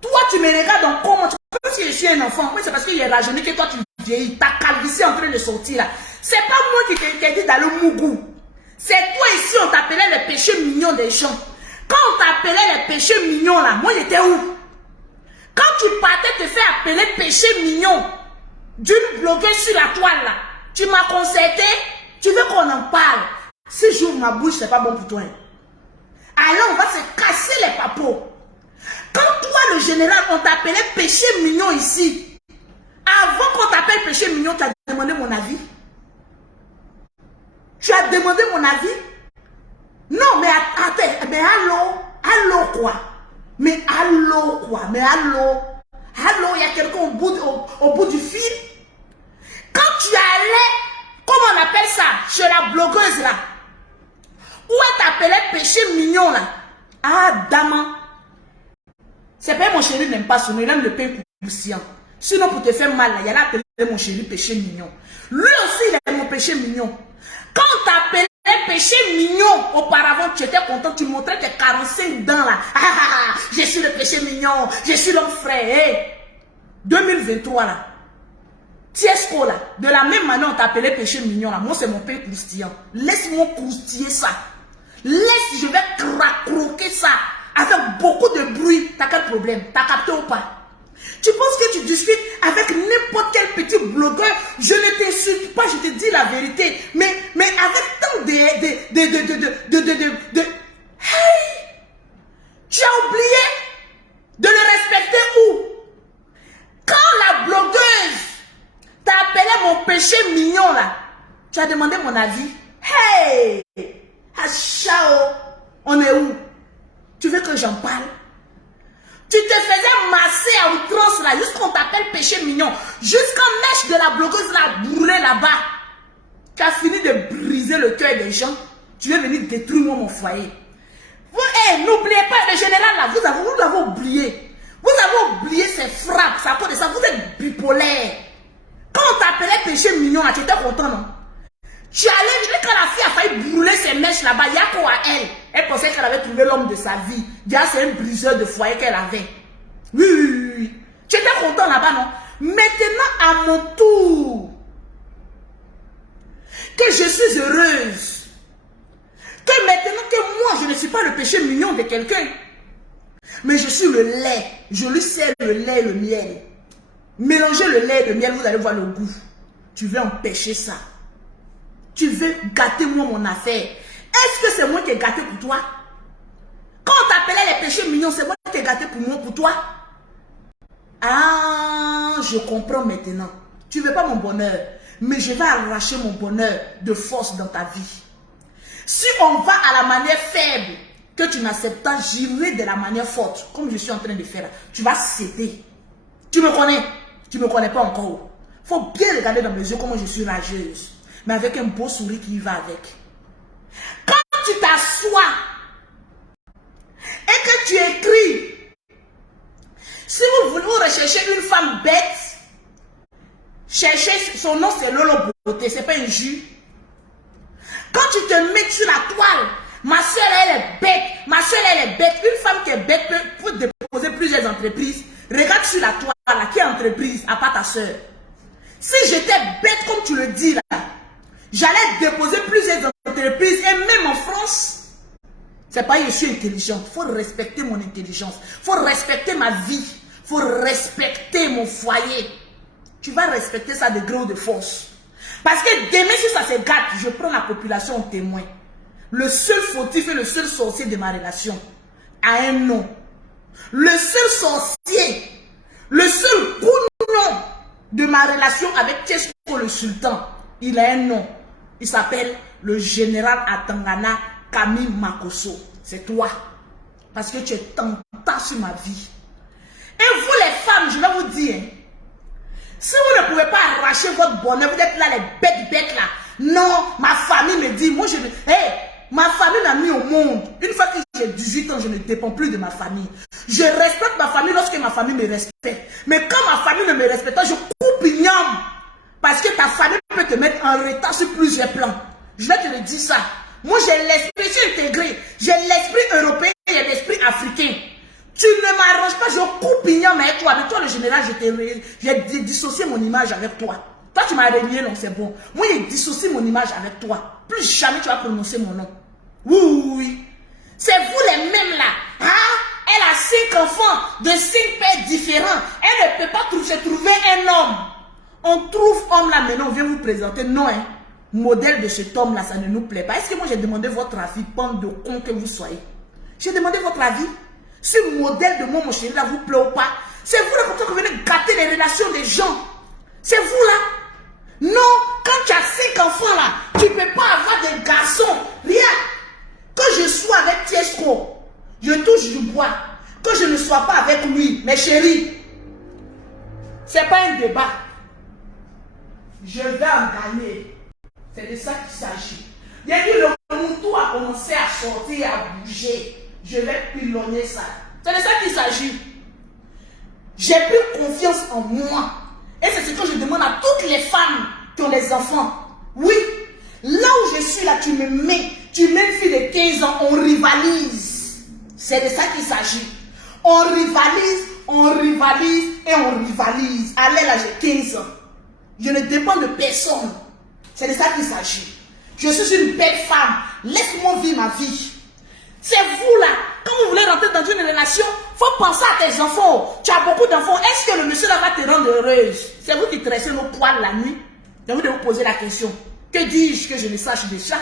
Toi, tu me regardes en comment tu peux si je suis un enfant. Oui, c'est parce qu'il est rajeuni que toi, tu vieillis. Ta calvitie est en train de sortir là. C'est pas moi qui t'ai dit d'aller au Mougou. C'est toi ici, on t'appelait les péchés mignons des gens. Quand on t'appelait les péchés mignons là, moi j'étais où? Quand tu partais te faire appeler péché mignon d'une blogueuse sur la toile là, tu m'as concerté, tu veux qu'on en parle. Si j'ouvre ma bouche, c'est pas bon pour toi. Alors on va se casser les papos. Quand toi le général, on t'appelait péché mignon ici, avant qu'on t'appelle péché mignon, tu as demandé mon avis? Tu as demandé mon avis? Non, mais attends, mais allô quoi? Mais allô quoi? Mais allô, il y a quelqu'un au bout du fil? Quand tu allais, comment on appelle ça, chez la blogueuse là, où elle t'appelait péché mignon là? Ah, dame, c'est pas mon chéri n'aime pas sonner, il aime le pain croustillant. Sinon pour te faire mal là, il y a là appelé mon chéri péché mignon. Lui aussi il est mon péché mignon. Quand on t'appelait péché mignon, auparavant, tu étais content, tu montrais tes 45 dents là. Je suis le péché mignon, je suis l'homme frais. Hey. 2023 là. Tiesco là. De la même manière, on t'appelait péché mignon là. Moi, c'est mon pain croustillant. Laisse-moi croustiller ça. Laisse, je vais croquer ça. Avec beaucoup de bruit. T'as quel problème? T'as capté ou pas? Tu penses que tu discutes avec n'importe quel petit blogueur? Je ne t'insulte pas, je te dis la vérité. Mais avec tant de... Hey! Tu as oublié de le respecter où? Quand la blogueuse t'a appelé mon péché mignon là, tu as demandé mon avis. Hey! Ah, ciao! On est où? Tu veux que j'en parle? Tu te faisais masser à outrance là, jusqu'on t'appelle péché mignon. Jusqu'en mèche de la blogueuse là, brûlée là-bas. Tu as fini de briser le cœur des gens. Tu veux venir détruire mon foyer. Vous, n'oubliez pas, le général là, vous l'avez oublié. Vous avez oublié ses frappes, c'est à cause de ça, vous êtes bipolaire. Quand on t'appelait péché mignon là, tu étais content, non? Tu allais, quand la fille a failli brûler ses mèches là-bas, il y a quoi à elle? Elle pensait qu'elle avait trouvé l'homme de sa vie. Déjà, c'est un briseur de foyer qu'elle avait. Oui. Tu étais content là-bas, non? Maintenant, à mon tour, que je suis heureuse, Que maintenant que moi, je ne suis pas le péché mignon de quelqu'un, mais je suis le lait. Je lui sers le lait et le miel. Mélangez le lait et le miel, vous allez voir le goût. Tu veux empêcher ça. Tu veux gâter moi mon affaire. Est-ce que c'est moi qui ai gâté pour toi? Quand on t'appelait les péchés mignons, c'est moi qui ai gâté pour moi, pour toi? Ah, je comprends maintenant. Tu ne veux pas mon bonheur, mais je vais arracher mon bonheur de force dans ta vie. Si on va à la manière faible, que tu n'acceptes pas, j'irai de la manière forte, comme je suis en train de faire. Tu vas céder. Tu me connais? Tu ne me connais pas encore. Il faut bien regarder dans mes yeux comment je suis rageuse. Mais avec un beau sourire qui va avec. Quand tu t'assois et que tu écris, si vous voulez rechercher une femme bête, cherchez, son nom c'est Lolo Beauté, c'est pas un jus. Quand tu te mets sur la toile, ma soeur elle est bête, ma soeur elle est bête, une femme qui est bête peut déposer plusieurs entreprises. Regarde sur la toile là, qui est entreprise à part ta soeur. Si j'étais bête comme tu le dis là, j'allais déposer plusieurs entreprises et même en France. C'est pas que je suis intelligente. Il faut respecter mon intelligence. Il faut respecter ma vie. Il faut respecter mon foyer. Tu vas respecter ça de gré ou de force. Parce que demain, si ça se gâte, je prends la population en témoin. Le seul fautif et le seul sorcier de ma relation a un nom. Le seul sorcier, le seul gougnon de ma relation avec Tchesko le sultan, il a un nom. Il s'appelle le général Atangana Camille Makosso. C'est toi. Parce que tu es tentant sur ma vie. Et vous les femmes, je vais vous dire, si vous ne pouvez pas arracher votre bonheur, vous êtes là les bêtes là. Non, ma famille me dit, moi je me... Hey, ma famille m'a mis au monde. Une fois que j'ai 18 ans, je ne dépends plus de ma famille. Je respecte ma famille lorsque ma famille me respecte. Mais quand ma famille ne me respecte pas, je coupe igname. Parce que ta famille peut te mettre en retard sur plusieurs plans. Je vais te le dire ça. Moi, j'ai l'esprit, je suis intégré. J'ai l'esprit européen et l'esprit africain. Tu ne m'arranges pas, je coupe igname avec toi. Mais toi, le général, j'ai dissocié mon image avec toi. Toi, tu m'as régné, non, c'est bon. Moi, j'ai dissocié mon image avec toi. Plus jamais tu vas prononcer mon nom. Oui, oui, oui. C'est vous les mêmes là. Hein? Elle a 5 enfants de 5 pères différents. Elle ne peut pas se trouver un homme. On trouve homme là maintenant, on vient vous présenter. Non, hein. Modèle de cet homme là, ça ne nous plaît pas. Est-ce que moi j'ai demandé votre avis, bande de cons que vous soyez? J'ai demandé votre avis. Ce modèle de moi, mon chéri là, vous plaît ou pas? C'est vous là comme ça que vous venez gâter les relations des gens. C'est vous là. Non, quand tu as 5 enfants là, tu ne peux pas avoir des garçons. Rien. Que je sois avec Tchesko, je touche du bois. Que je ne sois pas avec lui, mes chéris, c'est pas un débat. Je vais en gagner. C'est de ça qu'il s'agit. Dès que le mouton a commencé à sortir, à bouger, je vais pilonner ça. C'est de ça qu'il s'agit. J'ai pris confiance en moi. Et c'est ce que je demande à toutes les femmes qui ont des enfants. Oui, là où je suis là, tu me mets. Tu mets une fille de 15 ans, on rivalise. C'est de ça qu'il s'agit. On rivalise et on rivalise. Allez là, j'ai 15 ans. Je ne dépends de personne. C'est de ça qu'il s'agit. Je suis une belle femme. Laisse-moi vivre ma vie. C'est vous là. Quand vous voulez rentrer dans une relation, il faut penser à tes enfants. Tu as beaucoup d'enfants. Est-ce que le monsieur là va te rendre heureuse? C'est vous qui tressez nos poils la nuit. J'ai envie de vous poser la question. Que dis-je que je ne sache déjà?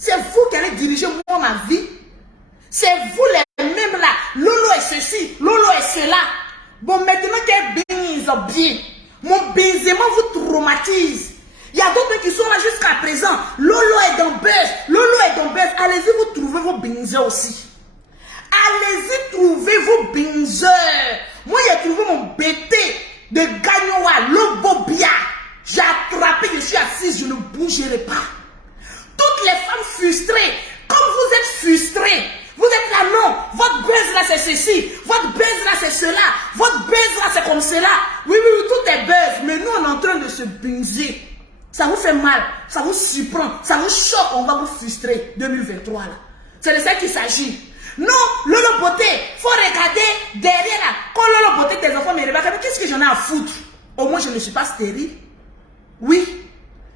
C'est vous qui allez diriger moi ma vie. C'est vous les mêmes là. Lolo est ceci, Lolo est cela. Bon, maintenant qu'elle bise bien, mon baisement vous traumatise. Il y a d'autres qui sont là jusqu'à présent. Lolo est dans buzz. Lolo est dans buzz. Allez-y, vous trouvez vos binzers aussi. Allez-y, trouvez vos binzers. Moi, j'ai trouvé mon BT de Gagnoa, Lobobia. J'ai attrapé, je suis assise, je ne bougerai pas. Toutes les femmes frustrées, comme vous êtes frustrées, vous êtes là, non, votre buzz là c'est ceci, votre buzz là c'est cela, votre buzz là c'est comme cela. Oui, oui, oui, tout est buzz, mais nous on est en train de se buzzer. Ça vous fait mal, ça vous surprend, ça vous choque, on va vous frustrer. 2023 là. C'est de ça qu'il s'agit. Non, Lolo Beauté, faut regarder derrière là. Quand Lolo Beauté, tes enfants me regardent, qu'est-ce que j'en ai à foutre? Au moins je ne suis pas stérile. Oui.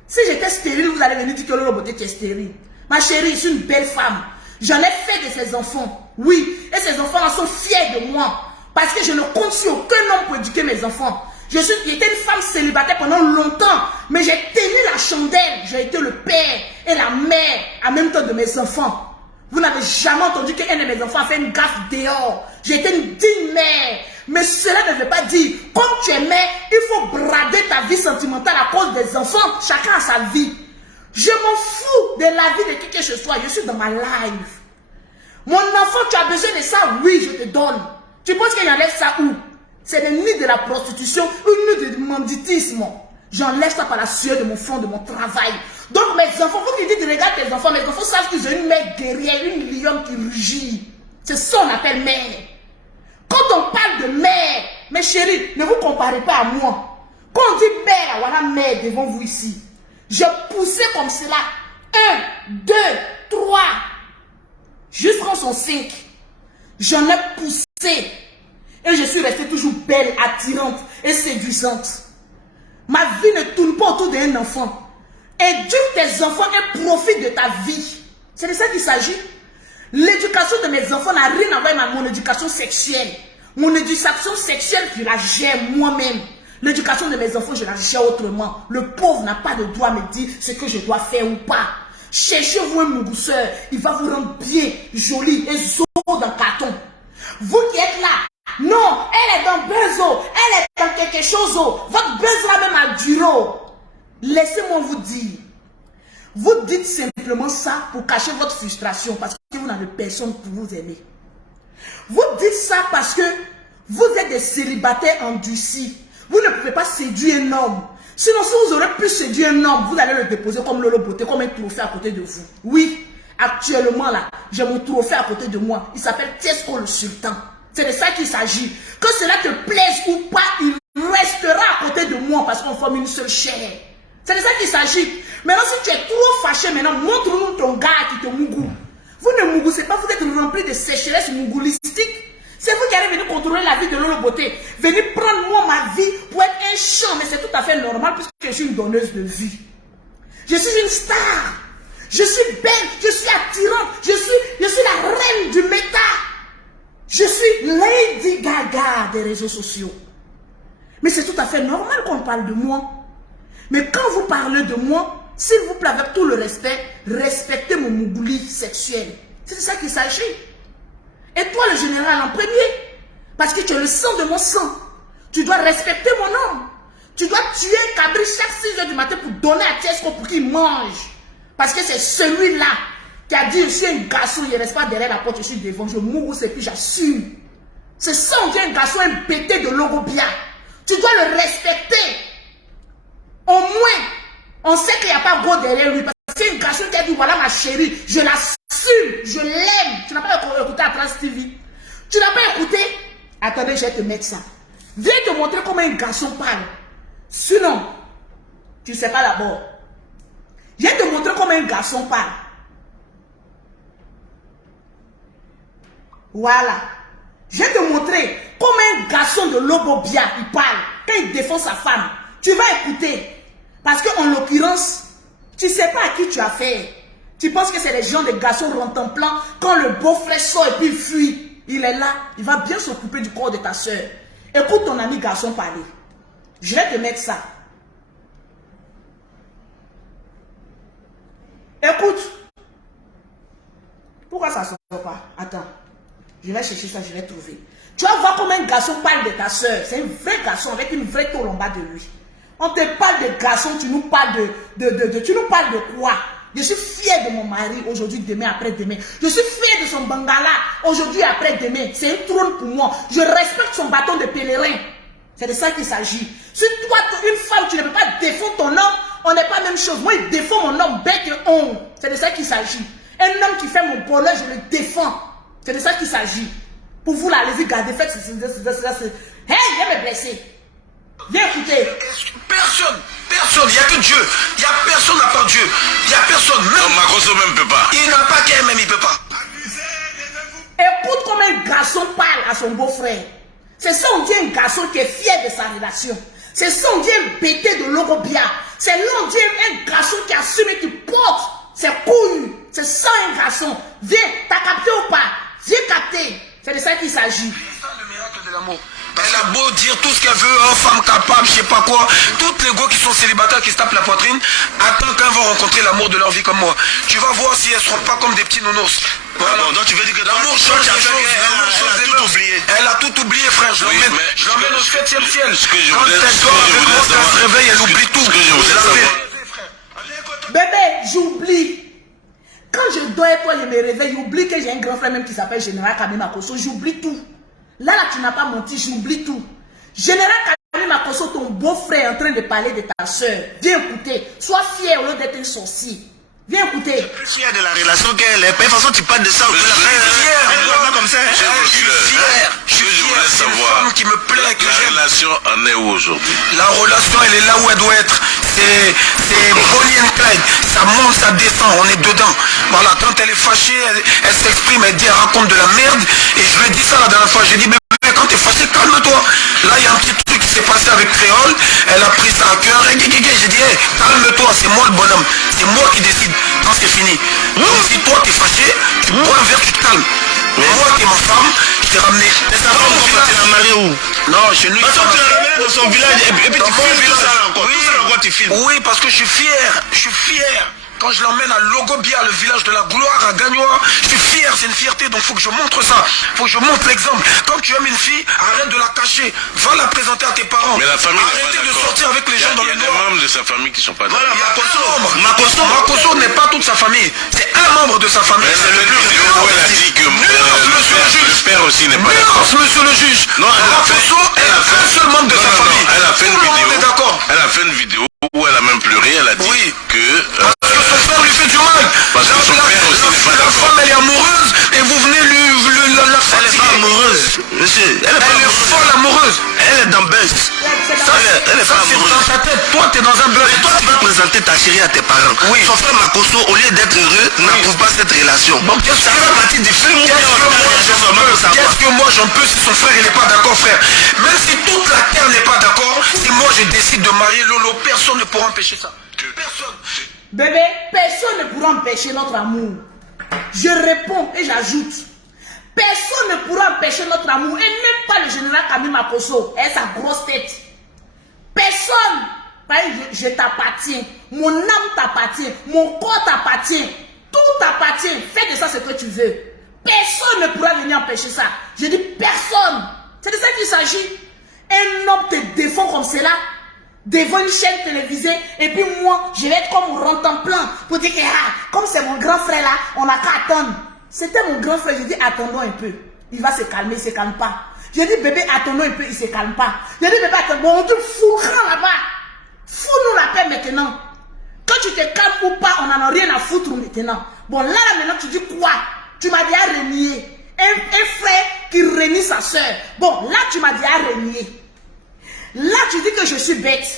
Si j'étais stérile, vous allez venir dire que Lolo Beauté tu es stérile. Ma chérie, je suis une belle femme. J'en ai fait de ces enfants. Oui, et ces enfants sont fiers de moi. Parce que je ne compte sur aucun homme pour éduquer mes enfants. J'étais une femme célibataire pendant longtemps, mais j'ai tenu la chandelle. J'ai été le père et la mère en même temps de mes enfants. Vous n'avez jamais entendu qu'un de mes enfants a fait une gaffe dehors. J'ai été une digne mère. Mais cela ne veut pas dire, comme tu es mère, il faut brader ta vie sentimentale à cause des enfants. Chacun a sa vie. Je m'en fous de la vie de qui que ce soit. Je suis dans ma life. Mon enfant, tu as besoin de ça? Oui, je te donne. Tu penses qu'il enlève ça où? C'est le nid de la prostitution, une nid de banditisme. J'enlève ça par la sueur de mon front, de mon travail. Donc mes enfants, vous qui dites, regarde tes enfants, mes enfants savent qu'ils ont une mère guerrière, une lionne qui rugit. C'est ça qu'on appelle mère. Quand on parle de mère, mes chéris, ne vous comparez pas à moi. Quand on dit mère, voilà mère devant vous ici. Je poussais comme cela. 1, 2, 3. Jusqu'en son 5. J'en ai poussé. Et je suis restée toujours belle, attirante et séduisante. Ma vie ne tourne pas autour d'un enfant. Éduque tes enfants et profite de ta vie. C'est de ça qu'il s'agit. L'éducation de mes enfants n'a rien à voir avec mon éducation sexuelle. Mon éducation sexuelle, je la gère moi-même. L'éducation de mes enfants, je la gère autrement. Le pauvre n'a pas de droit à me dire ce que je dois faire ou pas. Cherchez-vous un mougousseur. Il va vous rendre bien, joli et zo dans le carton. Vous qui êtes là, non, elle est dans Bezo, elle est dans quelque chose. Votre Bezo là même a duré. Laissez-moi vous dire. Vous dites simplement ça pour cacher votre frustration parce que vous n'avez personne pour vous aimer. Vous dites ça parce que vous êtes des célibataires endurcis. Vous ne pouvez pas séduire un homme. Sinon, si vous aurez pu séduire un homme, vous allez le déposer comme Lolo Beauté, comme un trophée à côté de vous. Oui, actuellement là, j'ai mon trophée à côté de moi. Il s'appelle Tesco le Sultan. C'est de ça qu'il s'agit. Que cela te plaise ou pas, il restera à côté de moi parce qu'on forme une seule chair. C'est de ça qu'il s'agit. Maintenant, si tu es trop fâché, maintenant, montre-nous ton gars qui te mougou. Vous ne mougoussez pas, vous êtes rempli de sécheresse mougoulistique. C'est vous qui allez venir contrôler la vie de Lolo Beauté. Venir prendre moi ma vie pour être un champ, mais c'est tout à fait normal puisque je suis une donneuse de vie. Je suis une star. Je suis belle, je suis attirante, je suis la reine du méta. Je suis Lady Gaga des réseaux sociaux. Mais c'est tout à fait normal qu'on parle de moi. Mais quand vous parlez de moi, s'il vous plaît, avec tout le respect, respectez mon mougouli sexuel. C'est de ça qu'il s'agit. Et toi, le général, en premier, parce que tu es le sang de mon sang, tu dois respecter mon nom. Tu dois tuer Cabri chaque 6 heures du matin pour donner à Tesco pour qu'il mange. Parce que c'est celui-là qui a dit, je suis un garçon, il ne reste pas derrière la porte, je suis devant, je mousse et puis j'assume. C'est ça, on dit un garçon, un pété de Logobia. Tu dois le respecter. Au moins, on sait qu'il n'y a pas gros derrière lui. Parce que c'est un garçon qui a dit, voilà ma chérie, je l'assume, je l'aime. Tu n'as pas écouté à France TV. Tu n'as pas écouté. Attendez, je vais te mettre ça. Viens te montrer comment un garçon parle. Sinon, tu ne sais pas d'abord. Je vais te montrer comment un garçon parle. Voilà. Je vais te montrer comment un garçon de Logobia, il parle. Quand il défend sa femme, tu vas écouter. Parce qu'en l'occurrence, tu ne sais pas à qui tu as affaire. Tu penses que c'est les gens des garçons rentemplants. Quand le beau-frère sort et puis il fuit, il est là. Il va bien s'occuper du corps de ta soeur. Écoute ton ami garçon parler. Je vais te mettre ça. Écoute. Pourquoi ça ne sort pas? Attends. Je vais chercher ça, je vais trouver. Tu vas voir comment un garçon parle de ta soeur. C'est un vrai garçon avec une vraie tôle en bas de lui. On te parle de garçon, tu nous parles tu nous parles de quoi? Je suis fière de mon mari aujourd'hui, demain, après-demain. Je suis fière de son bangala aujourd'hui, après-demain. C'est un trône pour moi. Je respecte son bâton de pèlerin. C'est de ça qu'il s'agit. Si toi, une femme, tu ne peux pas défendre ton homme, on n'est pas la même chose. Moi, je défends mon homme bête et honte. C'est de ça qu'il s'agit. Un homme qui fait mon bonheur, je le défends. C'est de ça qu'il s'agit. Pour vous, là, allez-y, gardez, faites hey, viens me blesser. Viens écouter. Personne, il n'y a que Dieu. Il n'y a personne à part Dieu. Il n'y a personne. Même Macrosso même peut pas. Il n'a pas qu'un même, il peut pas. Écoute comment un garçon parle à son beau-frère. C'est ça, on dit un garçon qui est fier de sa relation. C'est ça, on dit un bêté de Logobia. C'est là, on dit un garçon qui assume et qui porte ses couilles C'est ça un garçon. Viens, t'as capté ou pas? Viens capter. C'est de ça qu'il s'agit. C'est ça le miracle de l'amour. Elle a beau dire tout ce qu'elle veut, oh, femme capable, je sais pas quoi. Toutes les gars qui sont célibataires, qui se tapent la poitrine, attends qu'elles vont rencontrer l'amour de leur vie comme moi. Tu vas voir si elles seront pas comme des petits nounours. Voilà. Ah bon, donc tu veux dire que l'amour change les choses. Elle a tout oublié. Elle a tout oublié, frère. Je l'emmène au 7e ciel. Quand elle dort avec moi, quand elle se réveille, elle oublie tout. Bébé, j'oublie. Quand je dors et toi, je me réveille, j'oublie que j'ai un grand frère même qui s'appelle Général Kamima Kosso. J'oublie tout. Là, tu n'as pas menti, j'oublie tout. Général Kamima Kosso, ton beau-frère est en train de parler de ta soeur. Viens écouter. Sois fier au lieu d'être un sorcier. Viens écouter. Je suis plus fier de la relation qu'elle est. De toute façon, tu parles de ça. Je suis fier. Elle ne pas comme ça. Je suis fier. Je voulais savoir qui me plaît, que la relation en est où aujourd'hui? La relation, elle est là où elle doit être. C'est Bonnie and Clyde. Ça monte, ça descend, on est dedans. Voilà, quand elle est fâchée, elle s'exprime, elle dit, elle raconte de la merde. Et je lui ai dit ça la dernière fois. J'ai dit, bébé, quand t'es fâché, calme-toi. Là, il y a un petit truc qui s'est passé avec Créole. Elle a pris ça à cœur. J'ai dit, hey, calme-toi, c'est moi le bonhomme. C'est moi qui décide quand c'est fini. Donc si toi t'es fâché, tu bois un verre, tu te calmes. Mais moi qui est ma femme, je t'ai ramené. Mais ça va, tu l'as marié où? Non, chez nous. Attends, tu l'as ramené dans son village et puis tu filmes tout ça encore. Oui, tout ça encore tu filmes. Oui, parce que je suis fier. Je suis fier. Quand je l'emmène à Logobia, le village de la gloire, à Gagnoa, je suis fier, c'est une fierté, donc il faut que je montre ça. Il faut que je montre l'exemple. Quand tu aimes une fille, arrête de la cacher. Va la présenter à tes parents. Mais la famille arrêtez de sortir avec les gens dans le noir. Il y a des membres de sa famille qui sont pas d'accord. Voilà, Makosso n'est pas toute sa famille. C'est un membre de sa famille. Mais c'est le vidéo où elle a dit que le père aussi n'est pas d'accord. Monsieur le juge. Non, Makosso est un seul membre de sa famille. Elle a fait une vidéo. D'accord. Elle a fait une vidéo où elle a même pleuré. Elle a dit que son frère lui fait du mal. Parce que son père aussi n'est pas la d'accord. femme, elle est amoureuse et vous venez la fatiguer. Elle est pas amoureuse, monsieur. Elle est folle amoureuse. Elle est dans buzz. Elle est pas amoureuse. Dans ta tête, toi tu es dans un buzz. Et toi tu vas présenter ta chérie à tes parents. Oui. Son frère Makosso, au lieu d'être heureux, n'approuve pas cette relation. Bon, ça fait partie du film. Qu'est-ce que moi j'en peux si son frère il n'est pas d'accord, frère? Même si toute la terre n'est pas d'accord, si moi je décide de marier Lolo, personne ne pourra empêcher ça. Personne. Bébé, personne ne pourra empêcher notre amour. Je réponds et j'ajoute. Personne ne pourra empêcher notre amour. Et même pas le général Kamima Kosso et sa grosse tête. Personne. Je t'appartiens. Mon âme t'appartient. Mon corps t'appartient. Tout t'appartient. Fais de ça ce que tu veux. Personne ne pourra venir empêcher ça. Je dis personne. C'est de ça qu'il s'agit. Un homme te défend comme cela devant une chaîne télévisée et puis moi je vais être comme rentre-en-plan pour dire que comme c'est mon grand frère là, on n'a qu'à attendre. C'était mon grand frère, je dis attendons un peu. Il va se calmer, il ne se calme pas. Je dis bébé attendons un peu, il ne se calme pas. Je dis bébé attendons, bon, on te foutera là-bas. Fous-nous la paix maintenant. Quand tu te calmes ou pas, on n'en a rien à foutre maintenant. Bon là maintenant tu dis quoi? Tu m'as dit à renier. Un frère qui renie sa soeur. Bon là tu m'as dit à renier. Là, tu dis que je suis bête.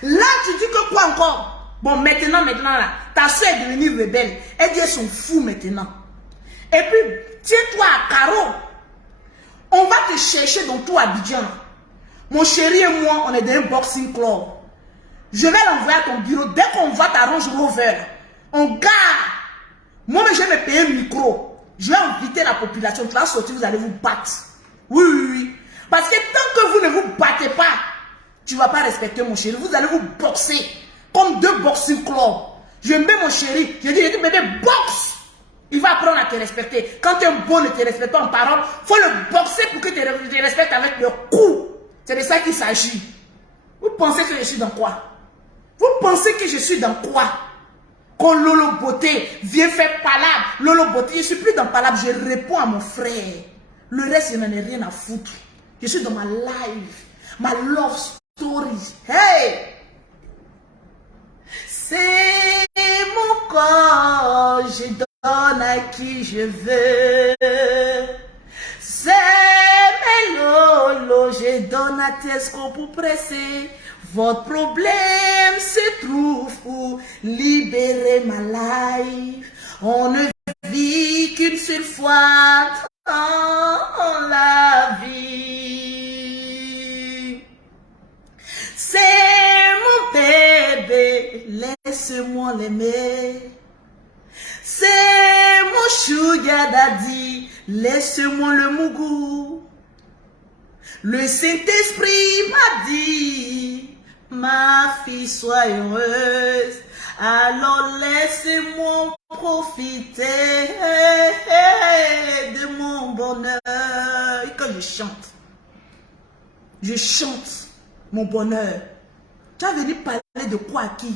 Là, tu dis que quoi encore? Bon, maintenant, là, ta soeur est devenue rebelle. Elle dit, elles sont fous maintenant. Et puis, tiens-toi à carreau. On va te chercher dans tout Abidjan. Mon chéri et moi, on est dans un boxing club. Je vais l'envoyer à ton bureau. Dès qu'on voit ta Range Rover, on gare. Moi, je vais me payer un micro. Je vais inviter la population. Tu vas sortir, vous allez vous battre. Oui. Parce que tant que vous ne vous battez pas, tu ne vas pas respecter mon chéri. Vous allez vous boxer comme deux boxing clubs. Je mets mon chéri. Je dis bébé, boxe. Il va apprendre à te respecter. Quand un bon ne te respecte pas en parole, il faut le boxer pour que tu te respectes avec le coup. C'est de ça qu'il s'agit. Vous pensez que je suis dans quoi? Vous pensez que je suis dans quoi? Quand Lolo Beauté vient faire palabre, Lolo Beauté, je ne suis plus dans palabre, je réponds à mon frère. Le reste, je n'en ai rien à foutre. Je suis dans ma life, ma love story. Hey! C'est mon corps, je donne à qui je veux. C'est mes lolos, je donne à Tesco pour presser. Votre problème se trouve pour libérer ma life. On ne vit qu'une seule fois dans la vie. C'est mon bébé, laisse-moi l'aimer. C'est laisse-moi le mougou. Le Saint-Esprit m'a dit, ma fille, sois heureuse. Alors laisse-moi profiter de mon bonheur. Et quand je chante mon bonheur. Tu as venu parler de quoi à qui?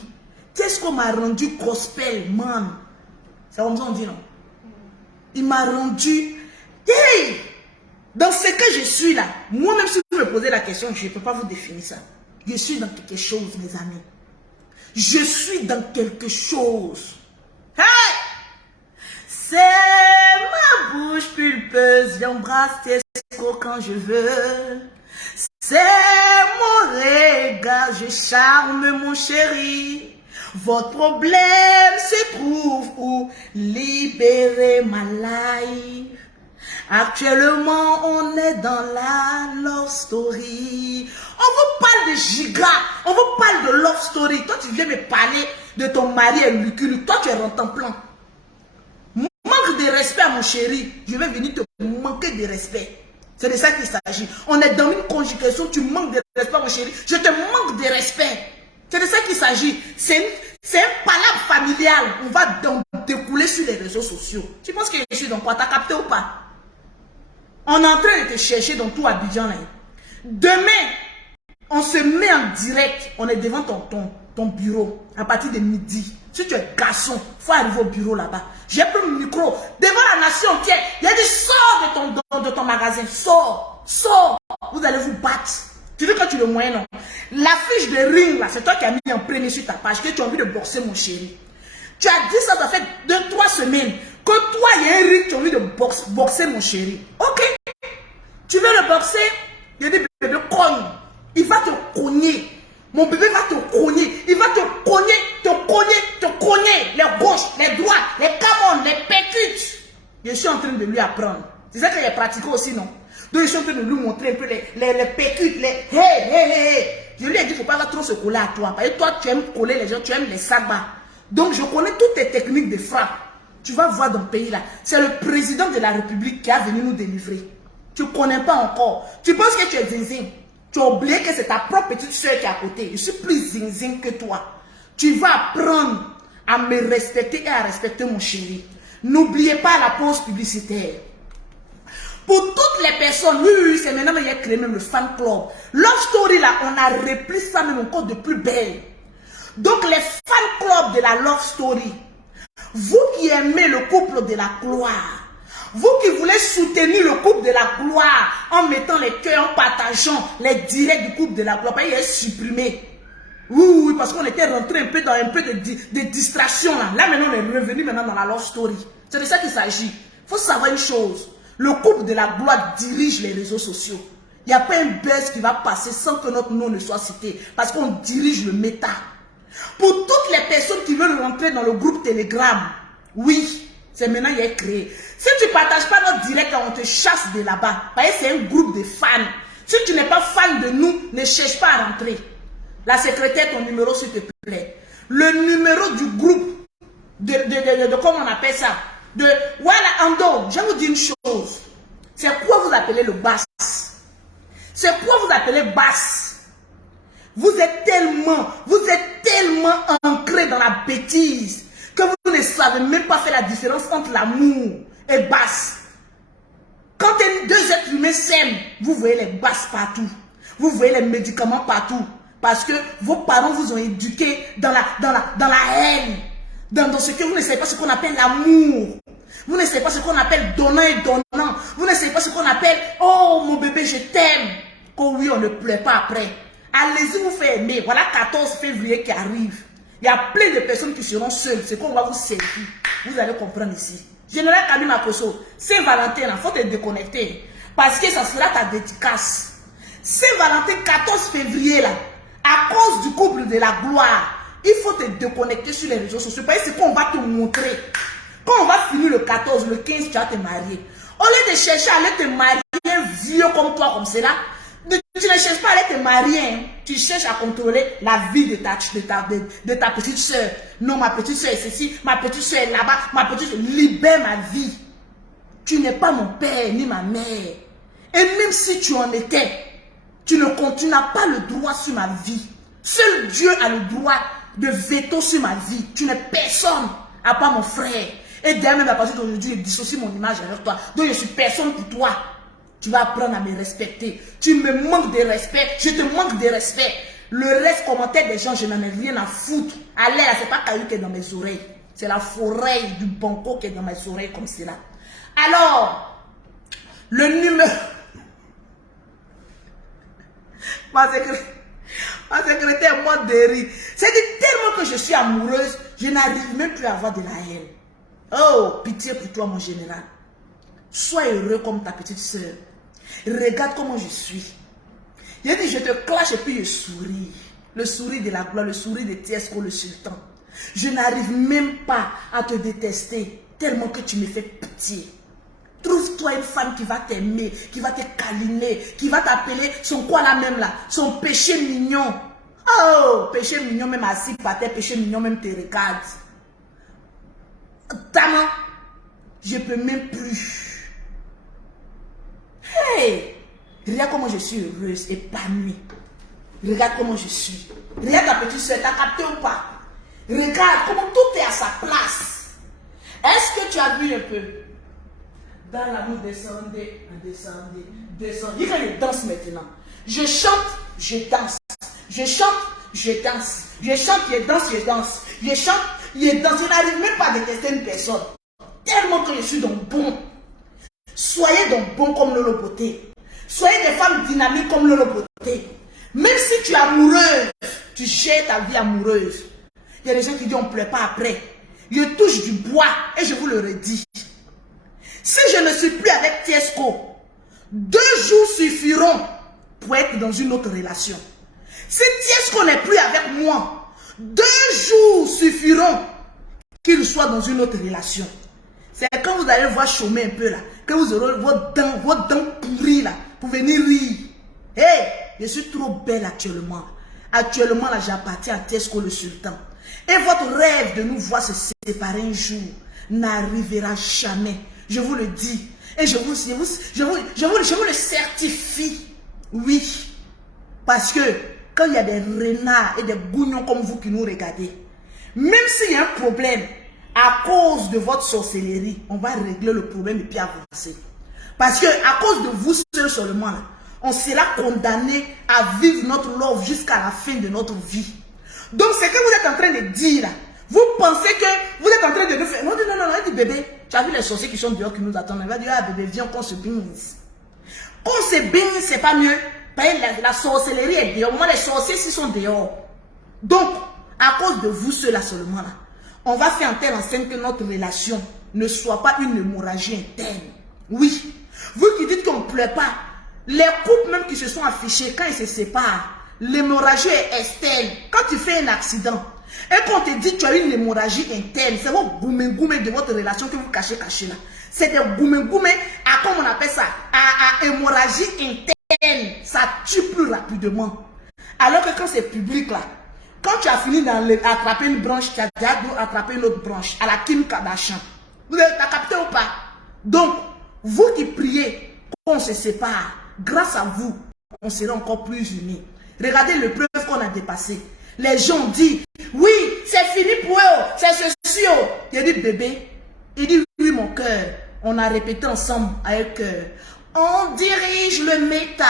Qu'est-ce qu'on m'a rendu gospel, man? C'est comme ça on dit, non? Il m'a rendu... Hey! Dans ce que je suis là, moi-même si vous me posez la question, je ne peux pas vous définir ça. Je suis dans quelque chose, mes amis. Je suis dans quelque chose. Hey! C'est ma bouche pulpeuse, j'embrasse tes escrocs quand je veux. C'est mon regard, je charme mon chéri. Votre problème se trouve où? Libérer ma life. Actuellement, on est dans la love story. On vous parle de giga, on vous parle de love story. Toi, tu viens me parler de ton mari et Luculu. Toi, tu es rentrant plan. Manque de respect à mon chéri. Je vais venir te manquer de respect. C'est de ça qu'il s'agit. On est dans une conjugation, tu manques de respect à mon chéri. Je te manque de respect. C'est de ça qu'il s'agit. C'est un palabre familial. On va découler sur les réseaux sociaux. Tu penses que je suis dans quoi? T'as capté ou pas? On est en train de te chercher dans tout Abidjan. Là. Demain, on se met en direct. On est devant ton bureau à partir de midi. Si tu es garçon, il faut arriver au bureau là-bas. J'ai pris le micro devant la nation entière. Il a dit sors de ton magasin. Sors. Vous allez vous battre. Tu dis que tu es le moyen, non? La fiche de ring, là, c'est toi qui as mis en premier sur ta page que tu as envie de boxer, mon chéri. Tu as dit ça, ça fait 2-3 semaines. Que toi, il y a un ring, tu as envie de boxer, mon chéri. Ok. Tu veux le boxer? Il dit, bébé, cogne. Il va te cogner. Mon bébé va te cogner. Il va te cogner. Les gauches, les droites, les camons, les pécutes. Je suis en train de lui apprendre. C'est ça qu'il a pratiqué aussi, non? Donc, je suis en train de lui montrer un peu les pécutes, les hey. Je lui ai dit, il ne faut pas trop se coller à toi. Parce que toi, tu aimes coller les gens, tu aimes les sabbats. Donc, je connais toutes tes techniques de frappe. Tu vas voir dans le pays là. C'est le président de la République qui a venu nous délivrer. Tu ne connais pas encore. Tu penses que tu es zinzin. Tu as oublié que c'est ta propre petite soeur qui est à côté. Je suis plus zinzin que toi. Tu vas apprendre à me respecter et à respecter mon chéri. N'oubliez pas la pause publicitaire. Pour toutes les personnes, oui, c'est maintenant qu'il a créé même le fan club. Love Story là, on a repris ça même encore de plus belle. Donc les fan club de la Love Story, vous qui aimez le couple de la gloire, vous qui voulez soutenir le couple de la gloire en mettant les cœurs, en partageant les directs du couple de la gloire, il est supprimé. Oui, parce qu'on était rentré un peu dans un peu de distraction là. Là maintenant on est revenu maintenant dans la Love Story. C'est de ça qu'il s'agit. Il faut savoir une chose. Le couple de la gloire dirige les réseaux sociaux. Il n'y a pas un buzz qui va passer sans que notre nom ne soit cité. Parce qu'on dirige le méta. Pour toutes les personnes qui veulent rentrer dans le groupe Telegram, oui, c'est maintenant qu'il est créé. Si tu ne partages pas notre direct, on te chasse de là-bas. Parce que c'est un groupe de fans. Si tu n'es pas fan de nous, ne cherche pas à rentrer. La secrétaire, ton numéro s'il te plaît. Le numéro du groupe, comment on appelle ça? Voilà, Ando, je vous dis une chose. C'est quoi vous appelez le basse? C'est quoi vous appelez basse? Vous êtes tellement ancré dans la bêtise que vous ne savez même pas faire la différence entre l'amour et basse. Quand deux êtres humains s'aiment, vous voyez les basses partout. Vous voyez les médicaments partout. Parce que vos parents vous ont éduqué dans la haine. Dans ce que vous ne savez pas ce qu'on appelle l'amour. Vous ne savez pas ce qu'on appelle donnant et donnant. Vous ne savez pas ce qu'on appelle « Oh, mon bébé, je t'aime ». Oh oui, on ne pleure pas après. Allez-y vous faire aimer. Voilà 14 février qui arrive. Il y a plein de personnes qui seront seules. C'est qu'on va vous servir. Vous allez comprendre ici. Général Kabim Akoso, Saint-Valentin, il faut te déconnecter. Parce que ça sera ta dédicace. Saint-Valentin, 14 février, là, à cause du couple de la gloire, il faut te déconnecter sur les réseaux sociaux. Parce que c'est qu'on va te montrer. Quand on va finir le 14, le 15, tu vas te marier. Au lieu de chercher à aller te marier un vieux comme toi, comme cela, tu ne cherches pas à aller te marier. Hein. Tu cherches à contrôler la vie de ta petite soeur. Non, ma petite soeur est ceci, ma petite soeur est là-bas, ma petite soeur libère ma vie. Tu n'es pas mon père ni ma mère. Et même si tu en étais, tu n'as pas le droit sur ma vie. Seul Dieu a le droit de veto sur ma vie. Tu n'es personne, à part mon frère. Et d'ailleurs, même à partir d'aujourd'hui, je dissocie mon image avec toi. Donc je suis personne pour toi. Tu vas apprendre à me respecter. Tu me manques de respect. Je te manque de respect. Le reste, commentaire des gens, je n'en ai rien à foutre. Allez, c'est pas caillou qui est dans mes oreilles. C'est la forêt du banco qui est dans mes oreilles comme cela. Alors, le numéro... Ma secrétaire, moi, de rire. C'est tellement que je suis amoureuse, je n'arrive même plus à avoir de la haine. Oh, pitié pour toi, mon général. Sois heureux comme ta petite soeur. Regarde comment je suis. Il dit, je te clash et puis je souris. Le sourire de la gloire, le sourire de Tiesco, le sultan. Je n'arrive même pas à te détester, tellement que tu me fais pitié. Trouve-toi une femme qui va t'aimer, qui va te câliner, qui va t'appeler son quoi là même là, son péché mignon. Oh, péché mignon même assis par terre, péché mignon même te regarde. Tama, je peux même plus. Hey, regarde comment je suis heureuse, épanouie. Regarde comment je suis. Regarde ta petite soeur, t'as capté ou pas? Regarde comment tout est à sa place. Est-ce que tu as vu un peu? Dans l'amour, descendez, descendez, descendez. Il je danse maintenant. Je chante, je danse. Je chante, je danse. Je chante, je danse, je danse. Je chante, je danse. Je n'arrive même pas à détester une personne. Tellement que je suis donc bon. Soyez donc bon comme Lolo Beauté. Soyez des femmes dynamiques comme Lolo Beauté. Même si tu es amoureuse, tu gères ta vie amoureuse. Il y a des gens qui disent on ne pleure pas après. Je touche du bois et je vous le redis. Si je ne suis plus avec Tiesco, 2 jours suffiront pour être dans une autre relation. Si Tiesco n'est plus avec moi, 2 jours suffiront qu'il soit dans une autre relation. C'est quand vous allez voir chômer un peu là, que vous aurez vos dents pourries là, pour venir rire. Hey, je suis trop belle actuellement. Actuellement là, j'appartiens à Tiesco le sultan. Et votre rêve de nous voir se séparer un jour n'arrivera jamais. Je vous le dis. Et je vous le certifie. Oui. Parce que quand il y a des renards et des gougnons comme vous qui nous regardez, même s'il y a un problème à cause de votre sorcellerie, on va régler le problème et puis avancer. Parce que à cause de vous seul seulement, là, on sera condamné à vivre notre love jusqu'à la fin de notre vie. Donc, ce que vous êtes en train de dire là, vous pensez que vous êtes en train de nous faire... Non, non, non, non, il dit bébé, tu as vu les sorciers qui sont dehors qui nous attendent. Il va dire, ah bébé, viens qu'on se binge. Qu'on se binge, c'est pas mieux. La sorcellerie est dehors. Moi, les sorciers, ils sont dehors. Donc, à cause de vous ceux-là seulement là, on va faire en telle enseigne que notre relation ne soit pas une hémorragie interne. Oui. Vous qui dites qu'on ne pleure pas, les couples même qui se sont affichés, quand ils se séparent, l'hémorragie est externe. Quand tu fais un accident, et qu'on te dit que tu as une hémorragie interne, c'est vos goumé de votre relation que vous cachez là. C'est des goumé, comment on appelle ça, à hémorragie interne. Ça tue plus rapidement. Alors que quand c'est public là, quand tu as fini d'attraper une branche, tu as déjà attrapé une autre branche, à la Kim Kardashian. Vous avez capté ou pas? Donc, vous qui priez qu'on se sépare, grâce à vous, on sera encore plus unis. Regardez le preuve qu'on a dépassé. Les gens disent, oui, c'est fini pour eux, c'est ceci. Il dit, bébé, il dit, oui, mon cœur. On a répété ensemble avec cœur. On dirige le méta.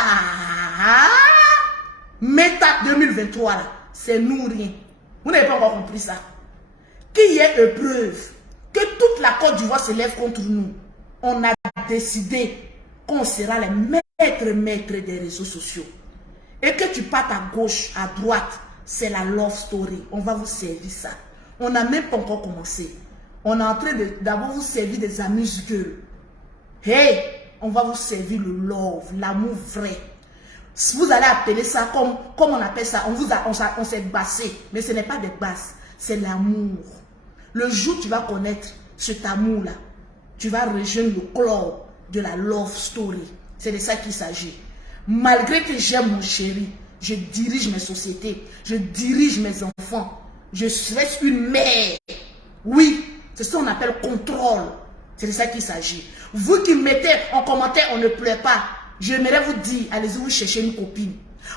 Méta 2023, c'est nous rien. Vous n'avez pas encore compris ça. Qu'il y ait épreuve, que toute la Côte d'Ivoire se lève contre nous. On a décidé qu'on sera les maîtres des réseaux sociaux. Et que tu partes à gauche, à droite, c'est la love story. On va vous servir ça. On n'a même pas encore commencé. On est en train d'abord vous servir des amuse-gueules. Hey, on va vous servir le love, l'amour vrai. Vous allez appeler ça comme on appelle ça. On s'est bassé. Mais ce n'est pas des basses, c'est l'amour. Le jour où tu vas connaître cet amour-là, tu vas rejoindre le club de la love story. C'est de ça qu'il s'agit. Malgré que j'aime mon chéri, je dirige mes sociétés, je dirige mes enfants, je reste une mère. Oui, c'est ça qu'on appelle contrôle. C'est de ça qu'il s'agit. Vous qui mettez en commentaire, on ne pleure pas. J'aimerais vous dire, allez-y vous chercher une copine.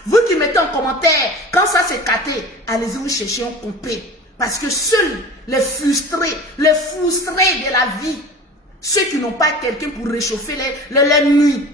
Vous qui mettez en commentaire, quand ça s'est caté, allez-y vous chercher un copain. Parce que seuls les frustrés de la vie, ceux qui n'ont pas quelqu'un pour réchauffer les nuits,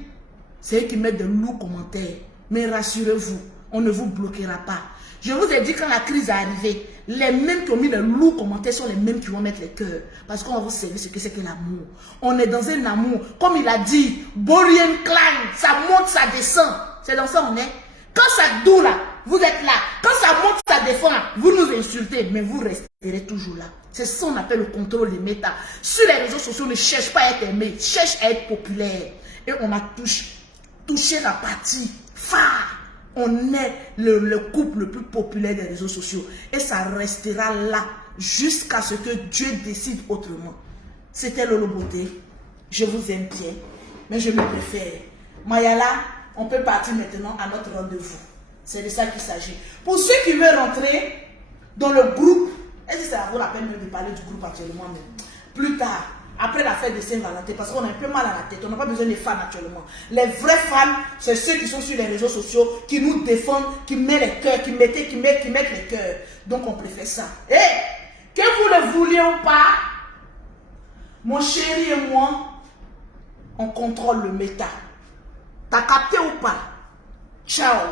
c'est eux qui mettent de lourds commentaires. Mais rassurez-vous, on ne vous bloquera pas. Je vous ai dit quand la crise est arrivée, les mêmes qui ont mis de lourds commentaires sont les mêmes qui vont mettre les cœurs. Parce qu'on va vous servir ce que c'est que l'amour. On est dans un amour, comme il a dit, Bonnie and Clyde, ça monte, ça descend. C'est dans ça on est. Quand ça doux là, vous êtes là. Quand ça monte, ça défend, vous nous insultez, mais vous resterez toujours là. C'est ça qu'on appelle le contrôle des méta. Sur les réseaux sociaux, ne cherche pas à être aimé, cherche à être populaire. Et on a touché la partie phare. On est le couple le plus populaire des réseaux sociaux. Et ça restera là jusqu'à ce que Dieu décide autrement. C'était Lolo Beauté. Je vous aime bien, mais je me préfère. Mayala, on peut partir maintenant à notre rendez-vous. C'est de ça qu'il s'agit. Pour ceux qui veulent rentrer dans le groupe, est-ce que ça vaut la peine de parler du groupe actuellement même? Plus tard, après la fête de Saint-Valentin, parce qu'on a un peu mal à la tête, on n'a pas besoin des fans actuellement. Les vrais fans, c'est ceux qui sont sur les réseaux sociaux, qui nous défendent, qui mettent les cœurs, qui mettent les cœurs. Donc on préfère ça. Et que vous le vouliez ou pas, mon chéri et moi, on contrôle le méta. T'as capté ou pas? Ciao.